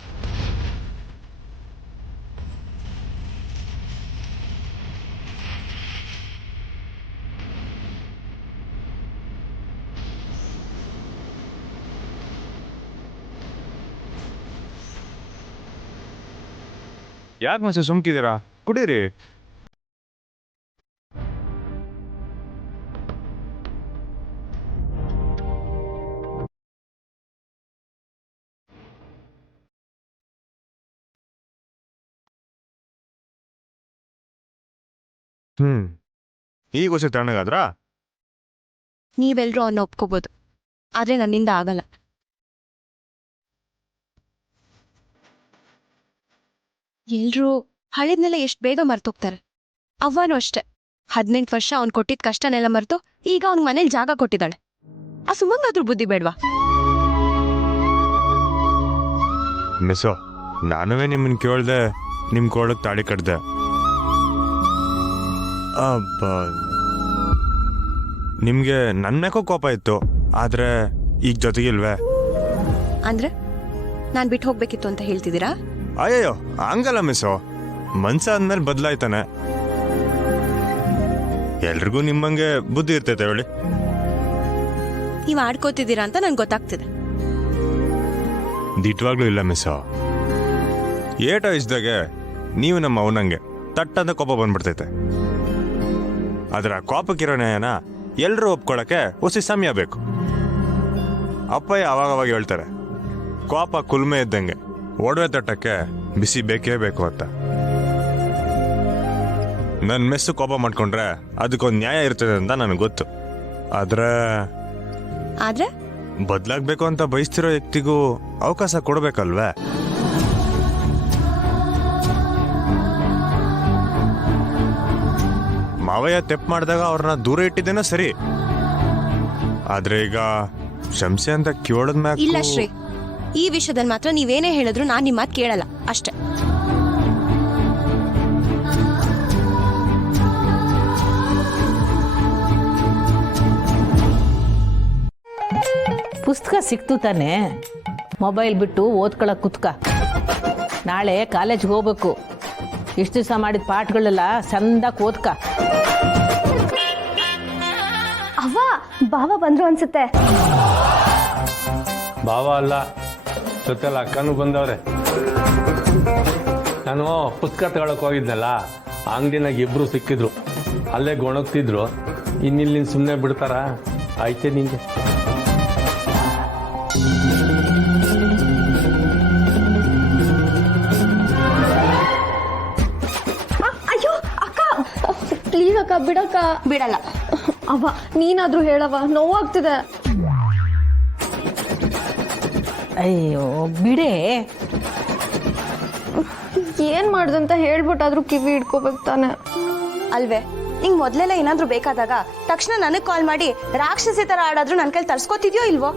ಯಾಕೆ ಮಸ ಸುಮ್ಕಿದ್ದೀರಾ? ಕುಡೀರಿ. ಈಗ ಹೊಸ ತಣ್ಣಗಾದ್ರಾ? ನೀವೆಲ್ಲರೂ ಅವನ್ನ ಒಪ್ಕೋಬೋದು, ಆದ್ರೆ ನನ್ನಿಂದ ಆಗಲ್ಲ. ಎಲ್ರೂ ಹಳೇದ್ನೆಲ್ಲ ಎಷ್ಟು ಬೇಗ ಮರ್ತೋಗ್ತಾರೆ. ಅವ್ವನೂ ಅಷ್ಟೆ. 18 ವರ್ಷ ಅವ್ನು ಕೊಟ್ಟಿದ್ದ ಕಷ್ಟನೆಲ್ಲ ಮರೆತು ಈಗ ಅವ್ನ ಮನೇಲಿ ಜಾಗ ಕೊಟ್ಟಿದ್ದಾಳೆ. ಆ ಸುಮಂಗಾದ್ರೂ ಬುದ್ಧಿ ಬೇಡ್ವಾ? ಮಿಸ್ಸೋ, ನಾನುವೇ ನಿಮ್ಮನ್ನು ಕೇಳ್ದೆ ನಿಮ್ಮ ಕೋಳಕ್ಕೆ ತಾಳಿ ಕಟ್ದೆ. ನಿಮಗೆ ನನ್ನೇಕೋ ಕೋಪ ಇತ್ತು, ಆದ್ರೆ ಈಗ ಜೊತೆಗಿಲ್ವೇ? ಅಂದ್ರೆ ನಾನ್ ಬಿಟ್ಟು ಹೋಗ್ಬೇಕಿತ್ತು ಅಂತ ಹೇಳ್ತಿದ್ದೀರಾ? ಅಯ್ಯಯ್ಯೋ, ಹಂಗಲ್ಲ ಮಿಸ್ಸೋ. ಮನ್ಸ ಅಂದ್ಮೇಲೆ ಬದಲಾಯ್ತಾನೆ. ಎಲ್ರಿಗೂ ನಿಮ್ಮಂಗೆ ಬುದ್ಧಿ ಇರ್ತೈತೆ ಹೇಳಿ. ನೀವ್ ಆಡ್ಕೋತಿದ್ದೀರಾ ಅಂತ ನನ್ಗೆ ಗೊತ್ತಾಗ್ತಿದೆ. ದಿಟ್ವಾಗ್ಲೂ ಇಲ್ಲ ಮಿಸ್ಸೋ. ಏಟ ವಯಸ್ಸಿದಾಗೆ ನೀವು ನಮ್ಮ ಅವನಂಗೆ ತಟ್ಟಂತ ಕೋಪ ಬಂದ್ಬಿಡ್ತೈತೆ. ಅದರ ಕೋಪಕ್ಕಿರೋ ನ್ಯಾಯನ ಎಲ್ಲರೂ ಒಪ್ಕೊಳ್ಳೋಕೆ ಹೊಸ ಸಮಯ ಬೇಕು. ಅಪ್ಪಯ್ಯ ಅವಾಗವಾಗ ಹೇಳ್ತಾರೆ, ಕೋಪ ಕುಲ್ಮೆ ಇದ್ದಂಗೆ, ಒಡವೆ ತಟ್ಟಕ್ಕೆ ಬಿಸಿ ಬೇಕೇ ಬೇಕು ಅಂತ. ನನ್ನ ಮೆಸ್ಸು ಕೋಪ ಮಾಡ್ಕೊಂಡ್ರೆ ಅದಕ್ಕೊಂದು ನ್ಯಾಯ ಇರ್ತದೆ ಅಂತ ನನಗೆ ಗೊತ್ತು. ಆದ್ರೆ ಬದಲಾಗಬೇಕು ಅಂತ ಬಯಸ್ತಿರೋ ವ್ಯಕ್ತಿಗೂ ಅವಕಾಶ ಕೊಡಬೇಕಲ್ವೇ? ಮಾವಯ್ಯ ತೆಪ್ಪು ಮಾಡಿದಾಗ ಅವ್ರನ್ನ ದೂರ ಇಟ್ಟಿದ್ದೇನೋ ಸರಿ, ಆದ್ರೆ ಈಗ ಶಂಸೆ ಅಂತ ಕೇಳದ್ಮ್ಯಾಗ ಇಲ್ಲ ಶ್ರೀ, ಈ ವಿಷಯದಲ್ಲಿ ಮಾತ್ರ ನೀವೇನೇ ಹೇಳಿದ್ರು ನಾನ್ ನಿಮ್ಮ ಮಾತು ಕೇಳಲ್ಲ ಅಷ್ಟೇ. ಪುಸ್ತಕ ಸಿಕ್ತು ತಾನೆ, ಮೊಬೈಲ್ ಬಿಟ್ಟು ಓದ್ಕೊಳಕ್ ಕುತ್ಕ. ನಾಳೆ ಕಾಲೇಜ್ಗೆ ಹೋಗ್ಬೇಕು. ಇಷ್ಟು ದಿವಸ ಮಾಡಿದ ಪಾಠಗಳೆಲ್ಲ ಚಂದಾಗಿ ಓದ್ಕ. ಅವ್ವ, ಬಾವ ಬಂದ್ರು ಅನ್ಸುತ್ತೆ. ಭಾವ ಅಲ್ಲ, ಜೊತೆಲ್ಲ ಅಕ್ಕನೂ ಬಂದವ್ರೆ. ನಾನು ಪುಸ್ತಕ ತಗೊಳಕ್ ಹೋಗಿದ್ನಲ್ಲ, ಅಂಗಡಿನಾಗ ಇಬ್ರು ಸಿಕ್ಕಿದ್ರು. ಅಲ್ಲೇ ಗೊಣಗ್ತಿದ್ರು. ಇನ್ನಿಲ್ಲಿ ಸುಮ್ಮನೆ ಬಿಡ್ತಾರ? ಆಯ್ತೆ ನಿಂಗೆ. ಅಯ್ಯೋ ಅಕ್ಕ, ಪ್ಲೀಸ್ ಅಕ್ಕ, ಬಿಡಕ್ಕ. ಬಿಡಲ್ಲ. ಅವ್ವ ನೀನಾದ್ರೂ ಹೇಳವ, ನೋವಾಗ್ತಿದೆ. ಅಯ್ಯೋ ಬಿಡೇ. ಏನ್ ಮಾಡ್ದಂತ ಹೇಳ್ಬಿಟ್ಟಾದ್ರೂ ಕಿವಿ ಇಟ್ಕೋಬೇಕು ತಾನೆ ಅಲ್ವೇ? ನಿಂಗ್ ಮೊದ್ಲೆಲ್ಲ ಏನಾದ್ರೂ ಬೇಕಾದಾಗ ತಕ್ಷಣ ನನಗ್ ಕಾಲ್ ಮಾಡಿ ರಾಕ್ಷಸಿ ತರ ಆಡಾದ್ರೂ ನನ್ ಕೈಲಿ ತರ್ಸ್ಕೊತಿದ್ಯೋ ಇಲ್ವೋ?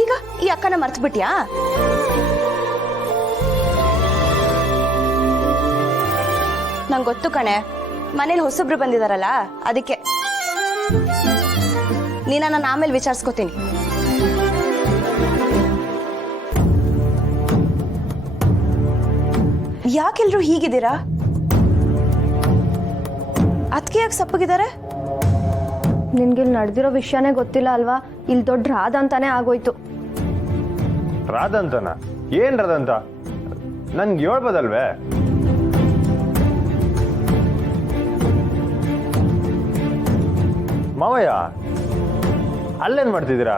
ಈಗ ಈ ಅಕ್ಕನ ಮರ್ತ್ ಬಿಟ್ಯಾ? ನಂಗೆ ಗೊತ್ತು ಕಣೆ, ಮನೇಲಿ ಹೊಸಬ್ರು ಬಂದಿದಾರಲ್ಲ ಅದಕ್ಕೆ. ನೀನ ನಾನು ಆಮೇಲೆ ವಿಚಾರಿಸ್ಕೋತೀನಿ. ಯಾಕೆಲ್ರು ಹೀಗಿದ್ದೀರಾ? ಅದಕ್ಕೆ ಯಾಕೆ ಸಪ್ಪಗಿದ್ದಾರೆ? ನಿನ್ಗಿಲ್ಲಿ ನಡೆದಿರೋ ವಿಷಯನೇ ಗೊತ್ತಿಲ್ಲ ಅಲ್ವಾ? ಇಲ್ಲಿ ದೊಡ್ಡ ರಾಧ ಅಂತಾನೆ ಆಗೋಯ್ತು. ರಾಧಂತನ? ಏನ್ ರಾಧಂತ? ನನ್ಗೆ ಹೇಳ್ಬೋದಲ್ವೇ? ಮಾವಯ್ಯ, ಅಲ್ಲೇನ್ ಮಾಡ್ತಿದ್ದೀರಾ?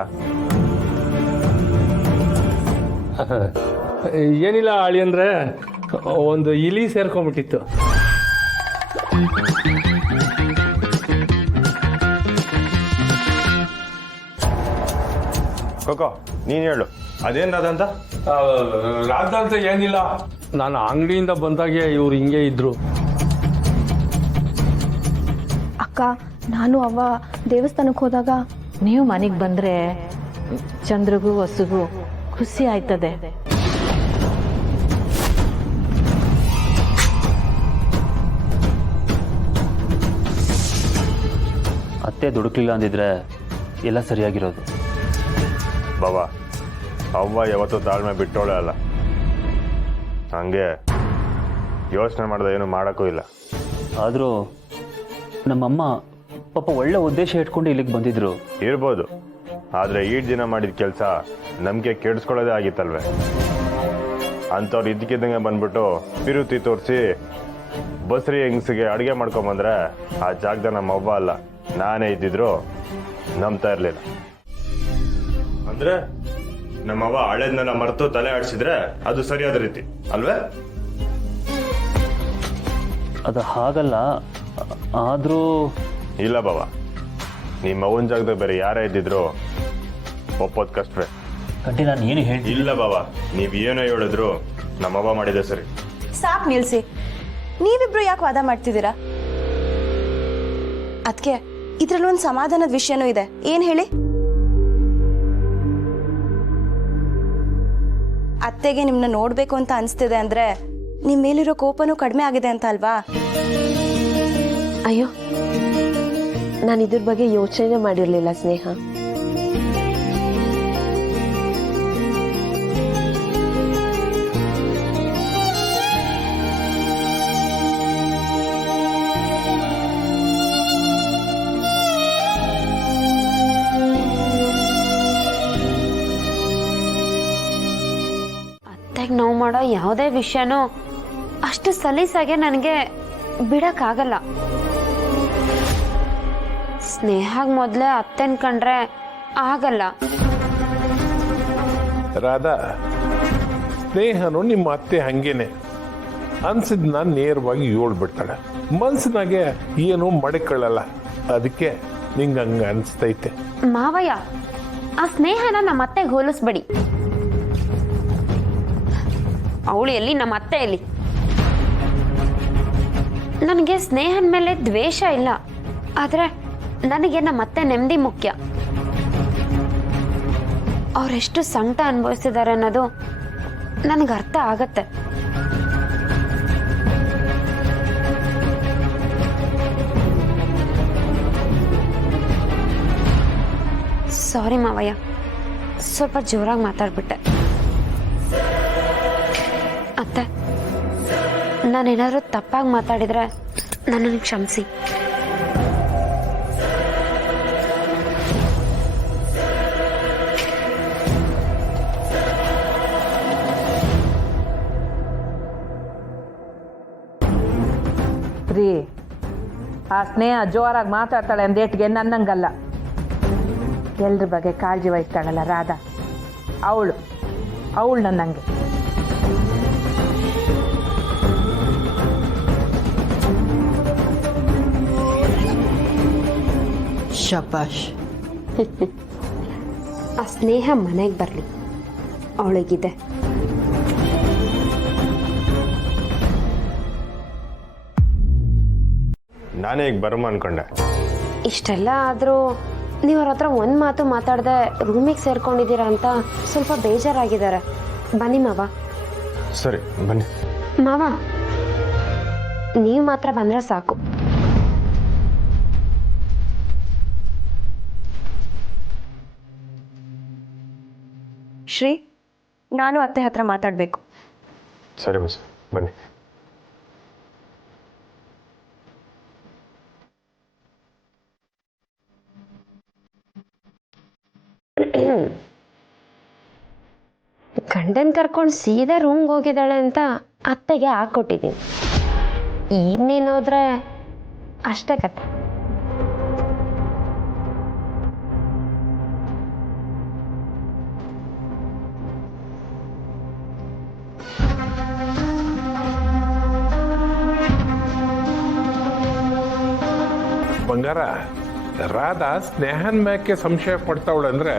ಏನಿಲ್ಲ ಅಳಿ ಅಂದ್ರೆ ಒಂದು ಇಲಿ ಸೇರ್ಕೊಂಡ್ಬಿಟ್ಟಿತ್ತು. ಕೋಕೋ ನೀನು ಹೇಳು ಅದೇನು ರಾಧ ರಾಧ ಅಂತ ಏನಿಲ್ಲ, ನಾನು ಅಂಗಡಿಯಿಂದ ಬಂದಾಗೆ ಇವ್ರು ಹಿಂಗೆ ಇದ್ರು. ಅಕ್ಕ, ನಾನು ಅವ್ವ ದೇವಸ್ಥಾನಕ್ಕೆ ಹೋದಾಗ ನೀವು ಮನೆಗೆ ಬಂದರೆ ಚಂದ್ರಿಗೂ ಹೊಸಗೂ ಖುಷಿ ಆಯ್ತದೆ. ಅತ್ತೆ ದುಡುಕ್ಲಿಲ್ಲ ಅಂದಿದ್ರೆ ಎಲ್ಲ ಸರಿಯಾಗಿರೋದು. ಬಾಬಾ ಅವ್ವ ಯಾವತ್ತೂ ತಾಳ್ಮೆ ಬಿಟ್ಟೋಳೆ ಅಲ್ಲ, ಹಂಗೆ ಯೋಚನೆ ಮಾಡಿದ ಏನು ಮಾಡೋಕ್ಕೂ ಇಲ್ಲ. ಆದರೂ ನಮ್ಮಮ್ಮ ಪಾಪ ಒಳ್ಳೆ ಉದ್ದೇಶ ಇಟ್ಕೊಂಡು ಇಲ್ಲಿಗೆ ಬಂದಿದ್ರು. ಇರ್ಬೋದು, ಆದರೆ ಈಡ್ ದಿನ ಮಾಡಿದ ಕೆಲಸ ನಂಬಿಕೆ ಕೆಡಿಸ್ಕೊಳ್ಳೋದೇ ಆಗಿತ್ತಲ್ವೇ. ಅಂಥವ್ರು ಇದ್ದಕ್ಕಿದ್ದಂಗೆ ಬಂದ್ಬಿಟ್ಟು ಪಿರುತಿ ತೋರಿಸಿ ಬಸ್ರಿ ಹೆಂಗಸಿಗೆ ಅಡುಗೆ ಮಾಡ್ಕೊಂಬಂದ್ರೆ ಆ ಜಾಗದ ನಮ್ಮ ಅವ್ವ ಅಲ್ಲ ನಾನೇ ಇದ್ದಿದ್ರು ನಂಬ್ತಾ ಇರಲಿಲ್ಲ. ಅಂದ್ರೆ ನಮ್ಮವ್ವ ಹಳೇದನ್ನೆಲ್ಲ ಮರೆತು ತಲೆ ಆಡಿಸಿದ್ರೆ ಅದು ಸರಿಯಾದ ರೀತಿ ಅಲ್ವೇ? ಅದು ಹಾಗಲ್ಲ, ಆದರೂ ಇಲ್ಲ ಬಾಬಾ, ನಿಮ್ಮ ಅವ್ವನ ಜಾಗದಾಗ ಬೇರೆ ಯಾರೇ ಇದ್ದಿದ್ರು ಒಪ್ಪೋದು ಕಷ್ಟವೇ. ಗಂಟೆ ನಾನು ಏನು ಹೇಳಿ ಇಲ್ಲ ಬಾಬಾ, ನೀವು ಏನೋ ಹೇಳಿದ್ರು ನಮ್ಮವ್ವ ಮಾಡಿದೆ ಸರಿ. ಸಾಕು ನಿಲ್ಸಿ, ನೀವಿಬ್ರು ಯಾಕೆ ವಾದ ಮಾಡ್ತಿದ್ದೀರಾ? ಅದಕ್ಕೆ ಇದ್ರಲ್ಲಿ ಒಂದು ಸಮಾಧಾನದ ವಿಷಯನೂ ಇದೆ. ಏನ್ ಹೇಳಿ? ಅತ್ತೆಗೆ ನಿಮ್ನ ನೋಡ್ಬೇಕು ಅಂತ ಅನ್ಸ್ತಿದೆ ಅಂದ್ರೆ ನಿಮ್ ಮೇಲಿರೋ ಕೋಪನೂ ಕಡಿಮೆ ಆಗಿದೆ ಅಂತ ಅಲ್ವಾ? ಅಯ್ಯೋ, ನಾನು ಇದ್ರ ಬಗ್ಗೆ ಯೋಚನೆ ಮಾಡಿರ್ಲಿಲ್ಲ ಸ್ನೇಹ. ಅತ್ತೆಗೆ ನೋವು ಮಾಡೋ ಯಾವುದೇ ವಿಷಯನೂ ಅಷ್ಟು ಸಲೀಸಾಗೆ ನನಗೆ ಬಿಡಕ್ಕಾಗಲ್ಲ. ಸ್ನೇಹಾಗ ಮೊದಲೇ ಅತ್ತೆನ್ ಕಂಡ್ರೆ ಆಗಲ್ಲ. ರಾಧಾ, ಸ್ನೇಹನು ನಿಮ್ಮ ಅತ್ತೆ ಹಂಗೇನೆ ಅನ್ಸಿದ್ನ ನೇರವಾಗಿ ಹೇಳ್ಬಿಡ್ತಾಳೆ. ಮನ್ಸಿನಾಗೆ ಏನು ಮಡಿಕೊಳ್ಳಲ್ಲ, ಅದಕ್ಕೆ ನಿಂಗೆ ಹಂಗ ಅನ್ಸ್ತೈತೆ. ಮಾವಯ್ಯ, ಆ ಸ್ನೇಹನ ನಮ್ಮ ಅತ್ತೆಗೆ ಹೋಲಿಸ್ಬೇಡಿ. ಅವಳು ಎಲ್ಲಿ, ನಮ್ಮ ಅತ್ತೆ ಎಲ್ಲಿ? ನನಗೆ ಸ್ನೇಹದ ಮೇಲೆ ದ್ವೇಷ ಇಲ್ಲ, ಆದ್ರೆ ನನಗೆ ನಮ್ಮ ಅತ್ತೆ ನೆಮ್ಮದಿ ಮುಖ್ಯ. ಅವರೆಷ್ಟು ಸಂಕಟ ಅನುಭವಿಸಿದ್ದಾರೆ ಅನ್ನೋದು ನನಗೆ ಅರ್ಥ ಆಗತ್ತೆ. ಸಾರಿ ಮಾವಯ್ಯ, ಸ್ವಲ್ಪ ಜೋರಾಗಿ ಮಾತಾಡ್ಬಿಟ್ಟೆ. ಅತ್ತೆ, ನಾನೇನಾದ್ರೂ ತಪ್ಪಾಗಿ ಮಾತಾಡಿದ್ರೆ ನನ್ನನ್ನು ಕ್ಷಮಿಸಿ. ರೀ, ಆ ಸ್ನೇಹ ಜೋರಾಗಿ ಮಾತಾಡ್ತಾಳೆ ಅಂದೇಟ್ಗೆ ನನ್ನಂಗಲ್ಲ. ಎಲ್ರ ಬಗ್ಗೆ ಕಾಳಜಿ ವಹಿಸ್ತಾಳಲ್ಲ ರಾಧಾ, ಅವಳು ನನ್ನಂಗೆ. ಶಬಾಷ್. ಆ ಸ್ನೇಹ ಮನೆಗೆ ಬರಲಿ, ಅವಳಿಗಿದೆ. ನಾನೇ ಈಗ ಬರಮ್ಮ ಅನ್ಕೊಂಡೆ. ಇಷ್ಟೆಲ್ಲ ಆದರೂ ನೀವು ಅವ್ರ ಹತ್ರ ಒಂದು ಮಾತು ಮಾತಾಡದೆ ರೂಮಿಗೆ ಸೇರ್ಕೊಂಡಿದ್ದೀರಾ ಅಂತ ಸ್ವಲ್ಪ ಬೇಜಾರಾಗಿದ್ದಾರೆ. ಬನ್ನಿ ಮಾವ. ಸರಿ ಬನ್ನಿ. ಮಾವ, ನೀವು ಮಾತ್ರ ಬಂದರೆ ಸಾಕು. ಶ್ರೀ, ನಾನು ಅತ್ತೆ ಹತ್ರ ಮಾತಾಡಬೇಕು. ಸರಿ ಬಸ್, ಬನ್ನಿ. ಗಂಡನ್ ಕರ್ಕೊಂಡು ಸೀದಾ ರೂಮ್ಗೆ ಹೋಗಿದ್ದಾಳೆ ಅಂತ ಅತ್ತೆಗೆ ಹಾಕ್ಕೊಟ್ಟಿದ್ದೀನಿ. ಈಗ ನೀನು ಹೋದ್ರೆ ಅಷ್ಟೇ ಕತೆ. ಬಂಗಾರ, ರಾಧಾ ಸ್ನೇಹನ್ ಮ್ಯಾಕೆ ಸಂಶಯ ಪಡ್ತಾವಳಂದ್ರೆ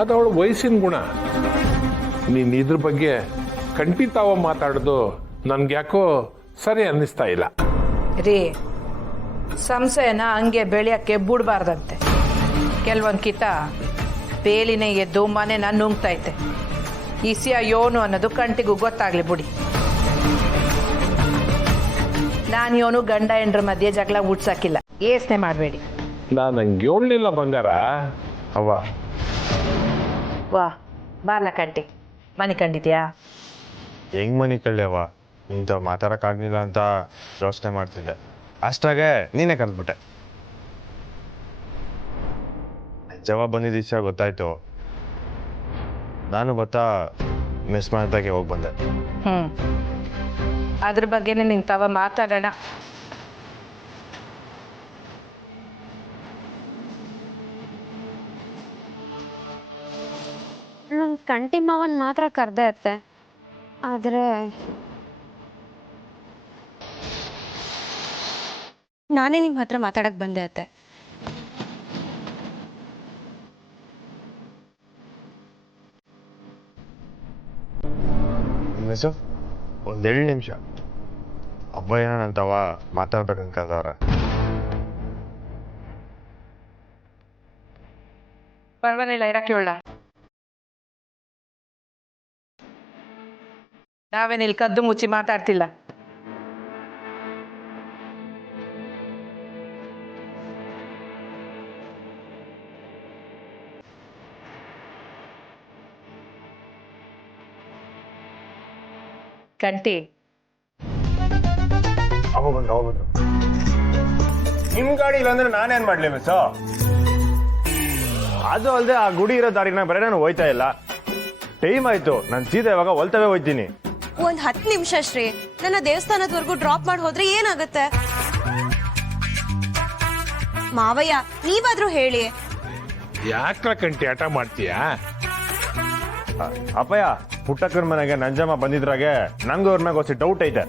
ಅದು ಅವಳ ವಯಸ್ಸಿನ ಗುಣ. ನೀನ್ ಇದ್ರ ಬಗ್ಗೆ ಖಂಡಿತಾವ ಮಾತಾಡೋದು ನನ್ಗೆ ಯಾಕೋ ಸರಿ ಅನ್ನಿಸ್ತಾ ಇಲ್ಲ. ರೀ, ಸಂಶಯನ ಹಂಗೆ ಬೆಳೆಯಕ್ಕೆ ಬಿಡಬಾರ್ದಂತೆ. ಕೆಲವೊಂದು ಕಿತ ಬೇಲಿನೇ ಎದ್ದು ಮನೆನ ನುಂಗ್ತೈತೆ. ಇಸಿಯ ಯೋನು ಅನ್ನೋದು ಕಂಟಿಗೂ ಗೊತ್ತಾಗ್ಲಿ ಬಿಡಿ. ನಾನು ಯೋನು ಗಂಡ ಹೆಂಡ್ರ ಮಧ್ಯೆ ಜಗಳ ಹುಡ್ಸಕ್ಕಿಲ್ಲ. ಯೋಚನೆ ಮಾಡಬೇಡಿ. ನಾನು ಹಂಗೆ ಹೇಳಲಿಲ್ಲ ಬಂಗಾರ. ಅವ್ವ ವಾ ಬಾರ್ಲ ಕಂಟಿ, ಮನೆ ಕಂಡಿದ್ಯಾ? ಹೆಂಗ್ ಮನೆ ಕಳ್ಳ್ಯವ, ಇಂಥ ಮಾತಾಡೋಕ್ಕಾಗಲಿಲ್ಲ ಅಂತ ಯೋಚನೆ ಮಾಡ್ತಿದ್ದೆ. ಅಷ್ಟಾಗೆ ನೀನೇ ಕರೆದ್ಬಿಟ್ಟೆ. ಜವಾಬ್ ಬಂದಿದ್ದ ವಿಷಯ ಗೊತ್ತಾಯ್ತು. ನಾನು ಗೊತ್ತಾ ಮಿಸ್ ಮಾಡಿದಾಗೆ ಹೋಗಿ ಬಂದೆ. ಅದ್ರ ಬಗ್ಗೆನೇ ನಿಂತವ ಮಾತಾಡೋಣ. ನಂಗೆ ಕಂಟಿ ಮಾವನ್ ಮಾತ್ರ ಕರೆದೇ ಇರುತ್ತೆ, ಆದರೆ ನಾನೇ ನಿಮ್ಮ ಹತ್ರ ಮಾತಾಡಕ್ ಬಂದೆ ಅತ್ತೆ. ಒಂದೆರಡು ನಿಮಿಷ ಅಬ್ಬ ಏನಂತವ ಮಾತಾಡ್ಬೇಕಂಕದವ್ರ. ಪರವಾಗಿಲ್ಲ, ಇರಕ್ಕೆ ಹೇಳ. ನಾವೇನಿಲ್ಲಿ ಕದ್ದು ಮುಚ್ಚಿ ಮಾತಾಡ್ತಿಲ್ಲ. ಕಂಟಿ, ನಿಮ್ ಗಾಡಿ ಇಲ್ಲಾಂದ್ರೆ ನಾನೇನ್ ಮಾಡ್ಲಿ ಮಿಸ್? ಅದು ಅಲ್ಲದೆ ಆ ಗುಡಿ ಇರೋ ದಾರಿನ ಬರೀ ನಾನು ಹೋಯ್ತಾ ಇಲ್ಲ. ಟೈಮ್ ಆಯ್ತು, ನಾನು ಸೀದಾ ಇವಾಗ ಹೊಲ್ತವೇ ಹೋಯ್ತೀನಿ. ಒಂದ್ 10 ನಿಮಿಷ ಶ್ರೀ, ನನ್ನ ದೇವಸ್ಥಾನದವರೆಗೂ ಡ್ರಾಪ್ ಮಾಡಿ ಹೋದ್ರೆ ಏನಾಗುತ್ತೆ? ಮಾವಯ್ಯ, ನೀವಾದ್ರೂ ಹೇಳಿ. ಯಾಕ್ಲ ಕಂಟಿ ಆಟ ಮಾಡ್ತೀಯಾ? ಅಪ್ಪಯ್ಯ, ಪುಟ್ಟಕ್ಕನ ಮನೆಗೆ ನಂಜಮ್ಮ ಬಂದಿದ್ರಾಗೆ ನಂಗೂ ಅವ್ರ ಮ್ಯಾಗ ಹೊಸ ಡೌಟ್ ಐತೆ.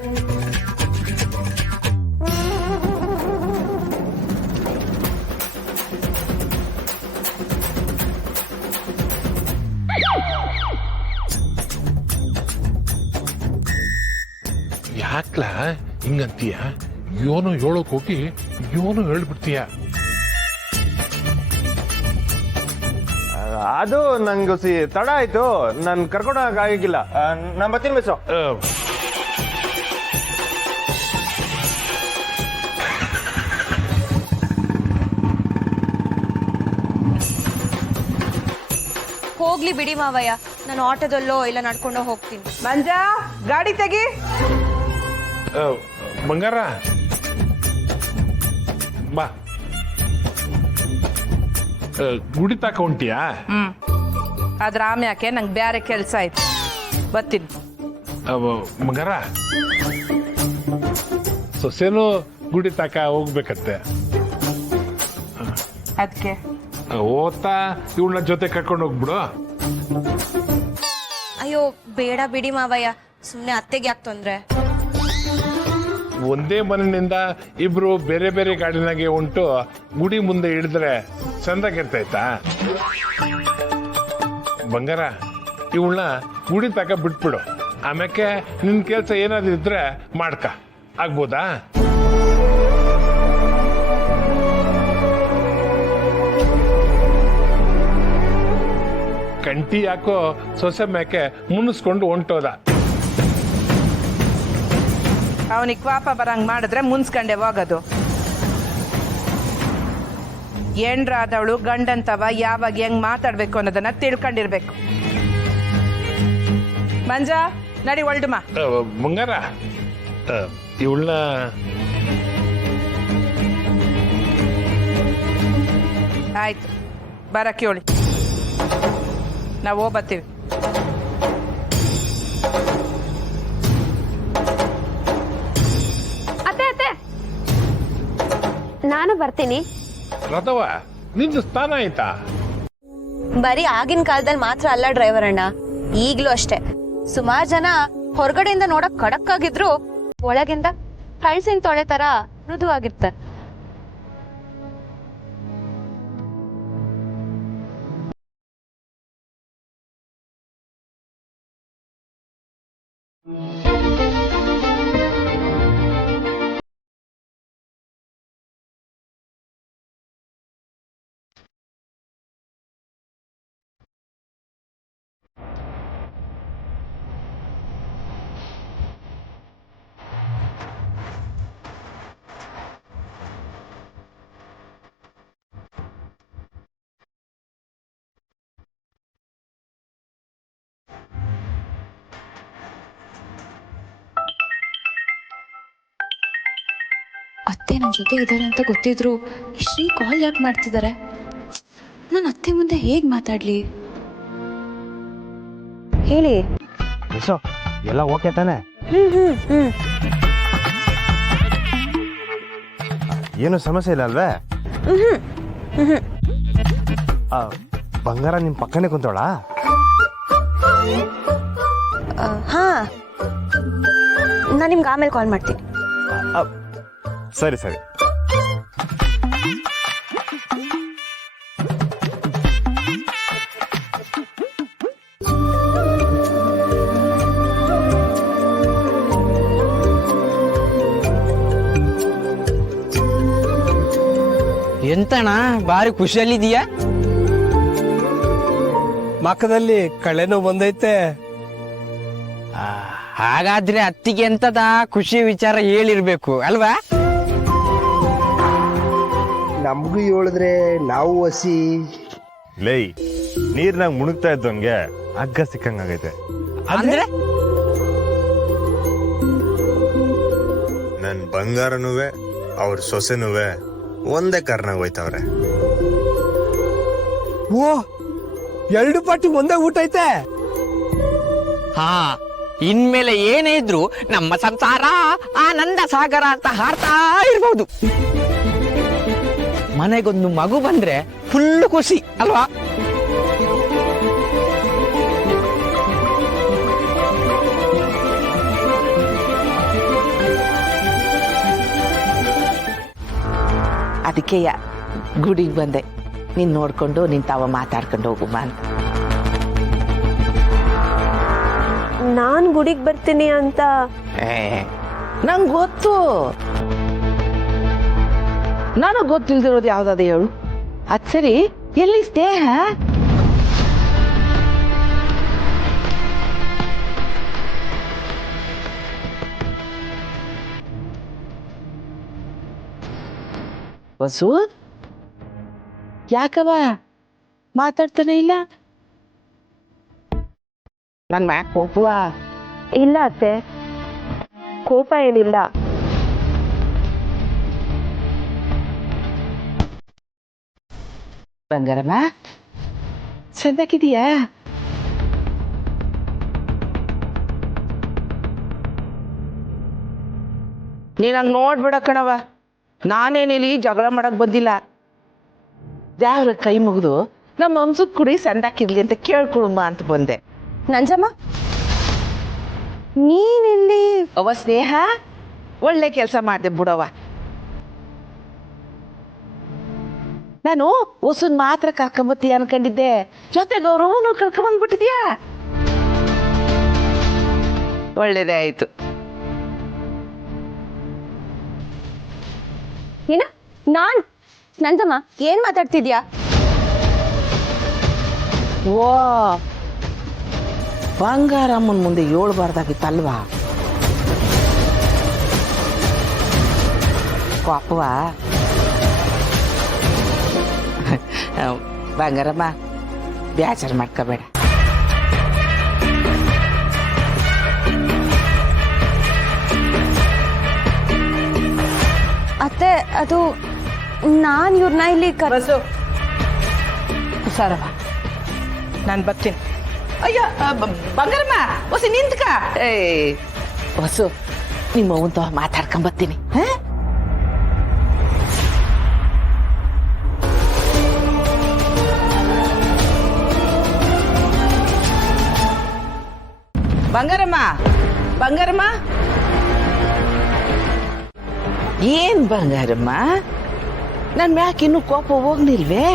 ಯಾಕ್ಲ ಹಿಂಗಂತೀಯ? ಯೋನು ಹೇಳೋಕ್ ಹೋಗಿ ಯೋನು ಹೇಳ್ಬಿಡ್ತೀಯ. ಅದು ನಂಗೆ ತಡ ಆಯ್ತು, ನನ್ ಕರ್ಕೊಂಡೋಗ ಆಗಿಲ್ಲ. ನಾನು ಬರ್ತೀನಿ ಮಿಸ್. ಹೋಗ್ಲಿ ಬಿಡಿ ಮಾವಯ್ಯ, ನಾನು ಆಟೋದಲ್ಲೋ ಇಲ್ಲ ನಡ್ಕೊಂಡೋ ಹೋಗ್ತೀನಿ. ಮಂಜಾ, ಗಾಡಿ ತೆಗಿ. ಬಂಗಾರ ಬಾ. ಗುಡಿ ತಾಕ ಹೊಂಟಿಯಾ? ಅದ್ರ ಆಮ್ಯಾಕೆ ನಂಗೆ ಬೇರೆ ಕೆಲಸ ಆಯ್ತು, ಬರ್ತೀನಿ. ಬಂಗಾರ, ಸೊಸೆನೂ ಗುಡಿ ತಾಕ ಹೋಗ್ಬೇಕತ್ತೆ. ಅದಕ್ಕೆ ಓದ್ತಾ ಇವಳನ್ನ ಜೊತೆ ಕರ್ಕೊಂಡು ಹೋಗ್ಬಿಡು. ಅಯ್ಯೋ ಬೇಡ ಬಿಡಿ ಮಾವಯ್ಯ, ಸುಮ್ಮನೆ ಅತ್ತೆಗೆ ಯಾಕೆ ತೊಂದ್ರೆ? ಒಂದೇ ಮನೆಯಿಂದ ಇಬ್ರು ಬೇರೆ ಬೇರೆ ಗಾಡಿನಾಗೆ ಉಂಟು ಗುಡಿ ಮುಂದೆ ಹಿಡಿದ್ರೆ ಚಂದಾಗಿರ್ತಾಯ್ತಾ? ಬಂಗಾರ, ಇವಳನ್ನ ಗುಡಿ ತಕ ಬಿಟ್ಬಿಡು. ಆಮ್ಯಾಕೆ ನಿನ್ ಕೆಲ್ಸ ಏನಾದ್ರು ಇದ್ರೆ ಮಾಡ್ಕ, ಆಗ್ಬೋದಾ? ಕಂಟಿ ಯಾಕೋ ಸೊಸೆ ಮ್ಯಾಕೆ ಮುನ್ನಿಸ್ಕೊಂಡು ಹೊಂಟೋದ. ಅವನಿಗೆ ಪಾಪ ಬರಂಗ್ ಮಾಡಿದ್ರೆ ಮುನ್ಸ್ಕಂಡೆ ಹೋಗೋದು. ಏನ್ರಾದವಳು ಗಂಡಂತವ ಯಾವಾಗ ಹೆಂಗ್ ಮಾತಾಡ್ಬೇಕು ಅನ್ನೋದನ್ನ ತಿಳ್ಕೊಂಡಿರ್ಬೇಕು. ಮಂಜಾ, ನಡಿ ಒಳ್ಡುಮ. ಬಂಗಾರ, ಇವಳನ್ನ ಆಯ್ತು, ಬರಕ್ಕೆ ಹೇಳಿ, ನಾವು ಹೋಗ್ಬತ್ತೀವಿ. ಅತ್ತೆ ಅತ್ತೆ, ನಾನು ಬರ್ತೀನಿ. ರಥವ, ನಿಂದು ಸ್ಥಾನ ಆಯ್ತಾ? ಬರೀ ಆಗಿನ ಕಾಲದಲ್ಲಿ ಮಾತ್ರ ಅಲ್ಲ ಡ್ರೈವರ್ ಅಣ್ಣ, ಈಗ್ಲೂ ಅಷ್ಟೇ. ಸುಮಾರು ಜನ ಹೊರಗಡೆಯಿಂದ ನೋಡಕ್ ಖಡಕ್ ಆಗಿದ್ರು ಒಳಗಿಂದ ಹಳ್ಸಿನ ತೊಳೆ ತರ ಮೃದುವಾಗಿರ್ತಾರೆ. ಅತ್ತೆ ನನ್ನ ಜೊತೆ ಇದ್ದಾರೆ ಅಂತ ಗೊತ್ತಿದ್ರು ಶ್ರೀ ಕಾಲ್ ಯಾಕೆ ಮಾಡ್ತಿದ್ದಾರೆ? ನಾನು ಅತ್ತೆ ಮುಂದೆ ಹೇಗೆ ಮಾತಾಡ್ಲಿ? ಹೇಳಿ. ಎಲ್ಲ ಓಕೆ ತಾನೆ? ಏನು ಸಮಸ್ಯೆ ಇಲ್ಲ ಅಲ್ವೇ? ಬಂಗಾರ ನಿಮ್ ಪಕ್ಕನೆ ಕುಂತೋಳ? ಹಾ, ನಾನು ನಿಮ್ಗೆ ಆಮೇಲೆ ಕಾಲ್ ಮಾಡ್ತೀನಿ. ಸರಿ ಸರಿ. ಎಂತಣ್ಣ ಭಾರಿ ಖುಷಿಯಲ್ಲಿದೀಯಾ? ಮಕ್ಕದಲ್ಲಿ ಕಳೆನೂ ಬಂದೈತೆ. ಹಾಗಾದ್ರೆ ಅತ್ತಿಗೆ ಎಂತದ ಖುಷಿ ವಿಚಾರ ಹೇಳಿರ್ಬೇಕು ಅಲ್ವಾ? ನಮಗೂ ಹೇಳಿದ್ರೆ ನಾವು ಹಸಿ ಲೈ ನೀರ್ನಾಗ ಮುಳುಗ್ತಾ ಇದ್ದವನ್ಗೆ ಹಗ್ಗ ಸಿಕ್ಕಂಗಾಗೈತೆ. ಅಂದ್ರೆ ನನ್ ಬಂಗಾರನುವೆ ಅವ್ರ ಸೊಸೆನುವೆ ಒಂದೇ ಕಾರ್ನಾಗ ಹೋಯ್ತವ್ರೆ. ಓ, 2 ಪಟ್ಟಿ ಒಂದೇ ಊಟ ಐತೆ. ಹಾ, ಇನ್ಮೇಲೆ ಏನೇ ಇದ್ರು ನಮ್ಮ ಸಂಸಾರ ಆನಂದ ಸಾಗರ ಅಂತ ಹಾಡ್ತಾ ಇರ್ಬೋದು. ಮನೆಗೊಂದು ಮಗು ಬಂದ್ರೆ ಫುಲ್ ಖುಷಿ ಅಲ್ವಾ? ಅದಕ್ಕೆ ಗುಡಿಗೆ ಬಂದೆ, ನೀನ್ ನೋಡ್ಕೊಂಡು ನಿನ್ ತಾವ ಮಾತಾಡ್ಕೊಂಡು ಹೋಗುಮ್ಮ ಅಂತ. ನಾನು ಗುಡಿಗೆ ಬರ್ತೀನಿ ಅಂತ ನಂಗೆ ಗೊತ್ತು. ನನಗೆ ಗೊತ್ತಿಲ್ದಿರೋದು ಯಾವ್ದಾದ ಹೇಳು. ಅದ್ ಸರಿ, ಎಲ್ಲಿ ಸ್ನೇಹ? ಬಸ್ಸು ಯಾಕವ ಮಾತಾಡ್ತಾನೆ ಇಲ್ಲ? ನನ್ ಮ್ಯಾಕ್ ಕೋಪವ? ಇಲ್ಲ ಅತ್ತೆ, ಕೋಪ ಏನಿಲ್ಲ. ಬಂಗಾರಮ್ಮ ಚಂದಾಗಿದೀಯಾ? ನೀನ್ ಹಂಗ್ ನೋಡ್ಬಿಡ ಕಣವ, ನಾನೇನಿಲ್ಲಿ ಜಗಳ ಮಾಡಕ್ ಬಂದಿಲ್ಲ. ದೇವ್ರ ಕೈ ಮುಗಿದು ನಮ್ಮ ವಂಶದ ಕುಡಿ ಸಂದಾಕಿರ್ಲಿ ಅಂತ ಕೇಳ್ಕೊಳಮ್ಮ ಅಂತ ಬಂದೆ. ನಂಜಮ್ಮ, ನೀನಿಲ್ಲಿ? ಅವ ಸ್ನೇಹ ಒಳ್ಳೆ ಕೆಲಸ ಮಾಡ್ದೆ ಬಿಡವ. ನಾನು ಹೊಸನ್ ಮಾತ್ರ ಕರ್ಕೊಂಬತ್ತೀಯ ಅನ್ಕೊಂಡಿದ್ದೆ, ಜೊತೆಗೆ ಅವ್ರವನು ಕರ್ಕೊಂಬಂದ್ಬಿಟ್ಟಿದ್ಯಾ. ಒಳ್ಳೇದೇ ಆಯ್ತು. ಏನ? ನಂಜಮ್ಮ ಏನ್ ಮಾತಾಡ್ತಿದ್ಯಾ? ಓ, ಬಂಗಾರಮ್ಮನ ಮುಂದೆ ಹೇಳ್ಬಾರ್ದಾಗಿತ್ತಲ್ವಾ? ಪಾಪವ ಬಂಗಾರಮ್ಮ, ಬೇಜಾರು ಮಾಡ್ಕೋಬೇಡ. ಅತ್ತೆ, ಅದು ನಾನು ಇವ್ರನ್ನ ಇಲ್ಲಿ ಬಸ್ಸು ಸರವ, ನಾನು ಬರ್ತೀನಿ. ಅಯ್ಯೋ ಬಂಗಾರಮ್ಮ, ಹೊಸ ನಿಂತ್ಕ. ಹೊಸು ನಿಮ್ಮ ಅವಂತ ಮಾತಾಡ್ಕೊಂಬರ್ತೀನಿ. ಬಂಗಾರಮ್ಮ, ಬಂಗಾರಮ್ಮ, ಏನ್ ಬಂಗಾರಮ್ಮ, ನನ್ ಮ್ಯಾಕ್ ಇನ್ನೂ ಕೋಪ ಹೋಗ್ಲಿಲ್ವೇ?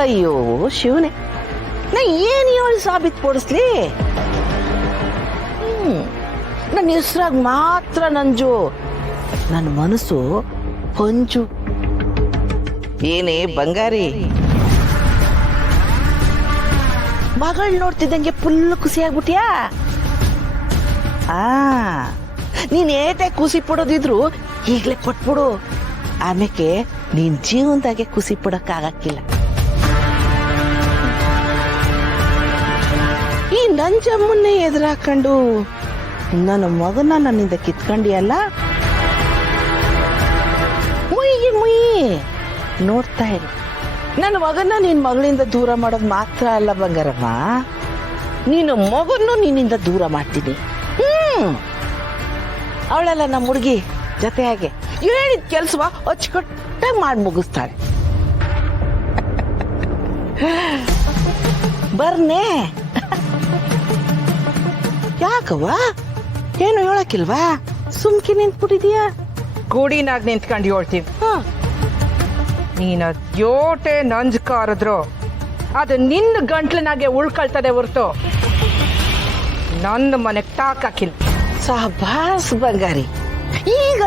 ಅಯ್ಯೋ ಶಿವನೇ, ನಾ ಏನ್ ಹೇಳಿ ಸಾಬೀತ್ ಪಡಿಸ್ಲಿ? ನನ್ನ ಹೆಸ್ರಾಗ ಮಾತ್ರ ನಂಜು, ನನ್ನ ಮನಸ್ಸು ಹೊಂಚು. ಏನೇ ಬಂಗಾರಿ, ಮಗಳು ನೋಡ್ತಿದ್ದಂಗೆ ಫುಲ್ ಖುಷಿ ಆಗ್ಬಿಟ್ಯಾ? ನೀನ್ ಏಟೆ ಖುಷಿ ಪಡೋದಿದ್ರು ಈಗ್ಲೇ ಕೊಟ್ಬಿಡು, ಆಮೇಲೆ ನೀನ್ ಜೀವನದಾಗೆ ಖುಷಿ ಪಡಕ್ಕಾಗಕ್ಕಿಲ್ಲ. ಈ ನಂಜಮ್ಮನ್ನೇ ಎದುರಾಕೊಂಡು ನನ್ನ ಮಗನ ನನ್ನಿಂದ ಕಿತ್ಕೊಂಡಿಯಲ್ಲ? ನೋಡ್ತಾ ಇರು. ನನ್ನ ಮಗನ ನಿನ್ ಮಗಳಿಂದ ದೂರ ಮಾಡೋದು ಮಾತ್ರ ಅಲ್ಲ ಬಂಗಾರಮ್ಮ, ನೀನು ಮಗನ್ನು ನಿನ್ನಿಂದ ದೂರ ಮಾಡ್ತೀನಿ. ಅವಳೆಲ್ಲ ನಮ್ಮ ಹುಡುಗಿ ಜೊತೆ ಹಾಗೆ ಹೇಳಿದ ಕೆಲ್ಸವ ಅಚ್ಚುಕಟ್ಟಾಗಿ ಮಾಡಿ ಮುಗಿಸ್ತಾಳೆ. ಬರ್ನೇ ಯಾಕವ್ವ, ಏನು ಹೇಳಕ್ಕಿಲ್ವಾ? ಸುಮ್ಕಿ ನಿಂತ್ಬಿಟ್ಟಿದೀಯಾ? ಗೂಡಿನಾಗ ನಿಂತ್ಕೊಂಡು ಹೇಳ್ತೀವಿ. ನೀನು ಯೋಟೆ ನಂಜ್ಕಾರದ್ರು ಅದು ನಿನ್ನ ಗಂಟ್ಲಿನಾಗೆ ಉಳ್ಕೊಳ್ತದೆ ಹೊರ್ತು ನನ್ನ ಮನೆಗೆ ತಾಕಿಲ್ಲ. ಸಾಬಾಸ್ ಬಂಗಾರಿ, ಈಗ